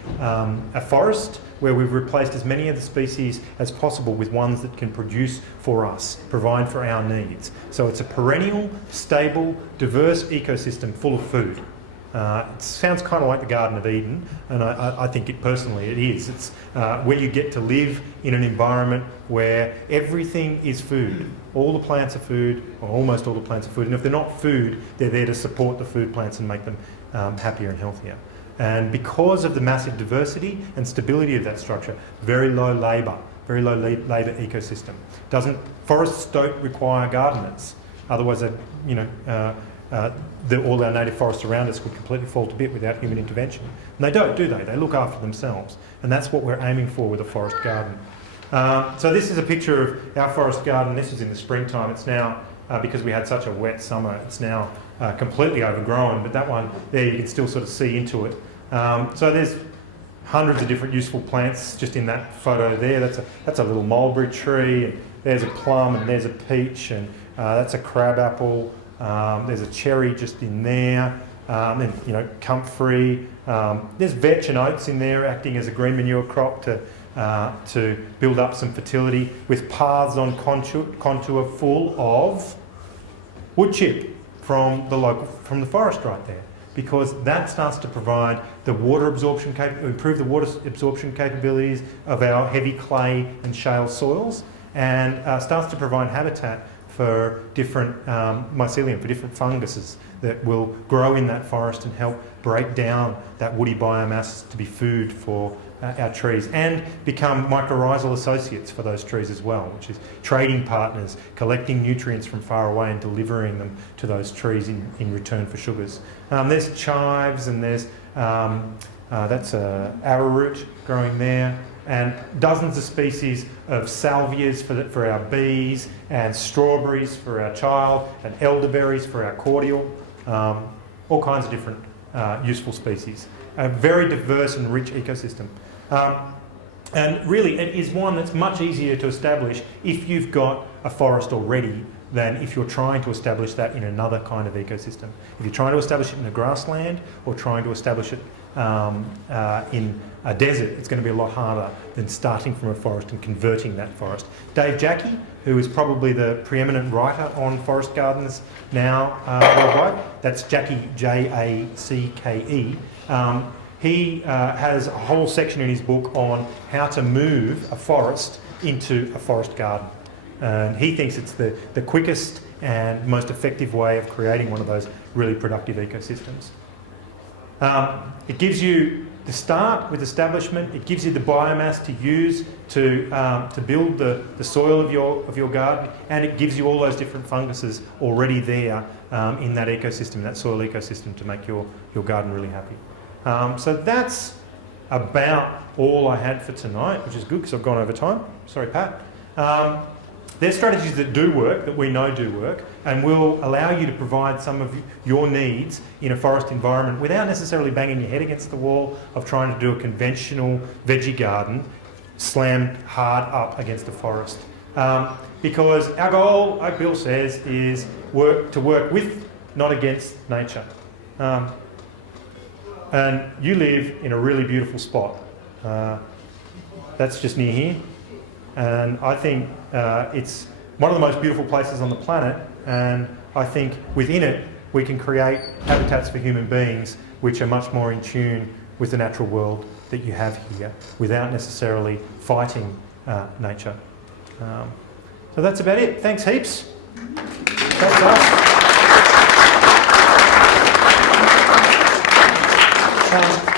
forest where we've replaced as many of the species as possible with ones that can produce for us, provide for our needs. So it's a perennial, stable, diverse ecosystem full of food. It sounds kind of like the Garden of Eden, and I think it is. It's where you get to live in an environment where everything is food. All the plants are food, or almost all the plants are food, and if they're not food, they're there to support the food plants and make them happier and healthier. And because of the massive diversity and stability of that structure, very low labour ecosystem. Forests don't require gardeners, otherwise all our native forests around us would completely fall to bit without human intervention. And they don't, do they? They look after themselves. And that's what we're aiming for with a forest garden. So this is a picture of our forest garden. This was in the springtime. It's now, because we had such a wet summer, it's now completely overgrown. But that one there, you can still sort of see into it. So there's hundreds of different useful plants just in that photo there. That's a little mulberry tree, and there's a plum, and there's a peach, and that's a crabapple. There's a cherry just in there, and comfrey. There's vetch and oats in there, acting as a green manure crop to build up some fertility, with paths on contour full of wood chip from the forest right there, because that starts to provide the water absorption improve the water absorption capabilities of our heavy clay and shale soils, and starts to provide habitat for different mycelium, for different funguses that will grow in that forest and help break down that woody biomass to be food for our trees, and become mycorrhizal associates for those trees as well, which is trading partners, collecting nutrients from far away and delivering them to those trees in return for sugars. There's chives, and there's that's arrowroot growing there, and dozens of species of salvias for our bees, and strawberries for our child, and elderberries for our cordial, all kinds of different useful species. A very diverse and rich ecosystem. And really, it is one that's much easier to establish if you've got a forest already than if you're trying to establish that in another kind of ecosystem. If you're trying to establish it in a grassland or trying to establish it in a desert, it's going to be a lot harder than starting from a forest and converting that forest. Dave Jackie, who is probably the preeminent writer on forest gardens now worldwide, that's Jackie, Jacke. He has a whole section in his book on how to move a forest into a forest garden. And he thinks it's the quickest and most effective way of creating one of those really productive ecosystems. It gives you start with establishment. It gives you the biomass to use to build the soil of your garden, and it gives you all those different funguses already there in that ecosystem, that soil ecosystem, to make your garden really happy. So that's about all I had for tonight, which is good because I've gone over time. Sorry, Pat. There's strategies that do work, that we know do work, and will allow you to provide some of your needs in a forest environment without necessarily banging your head against the wall of trying to do a conventional veggie garden slammed hard up against a forest. Because our goal, like Bill says, is to work with, not against nature. And you live in a really beautiful spot. That's just near here. And I think it's one of the most beautiful places on the planet, and I think within it we can create habitats for human beings which are much more in tune with the natural world that you have here without necessarily fighting nature. So that's about it. Thanks heaps. Thanks, guys.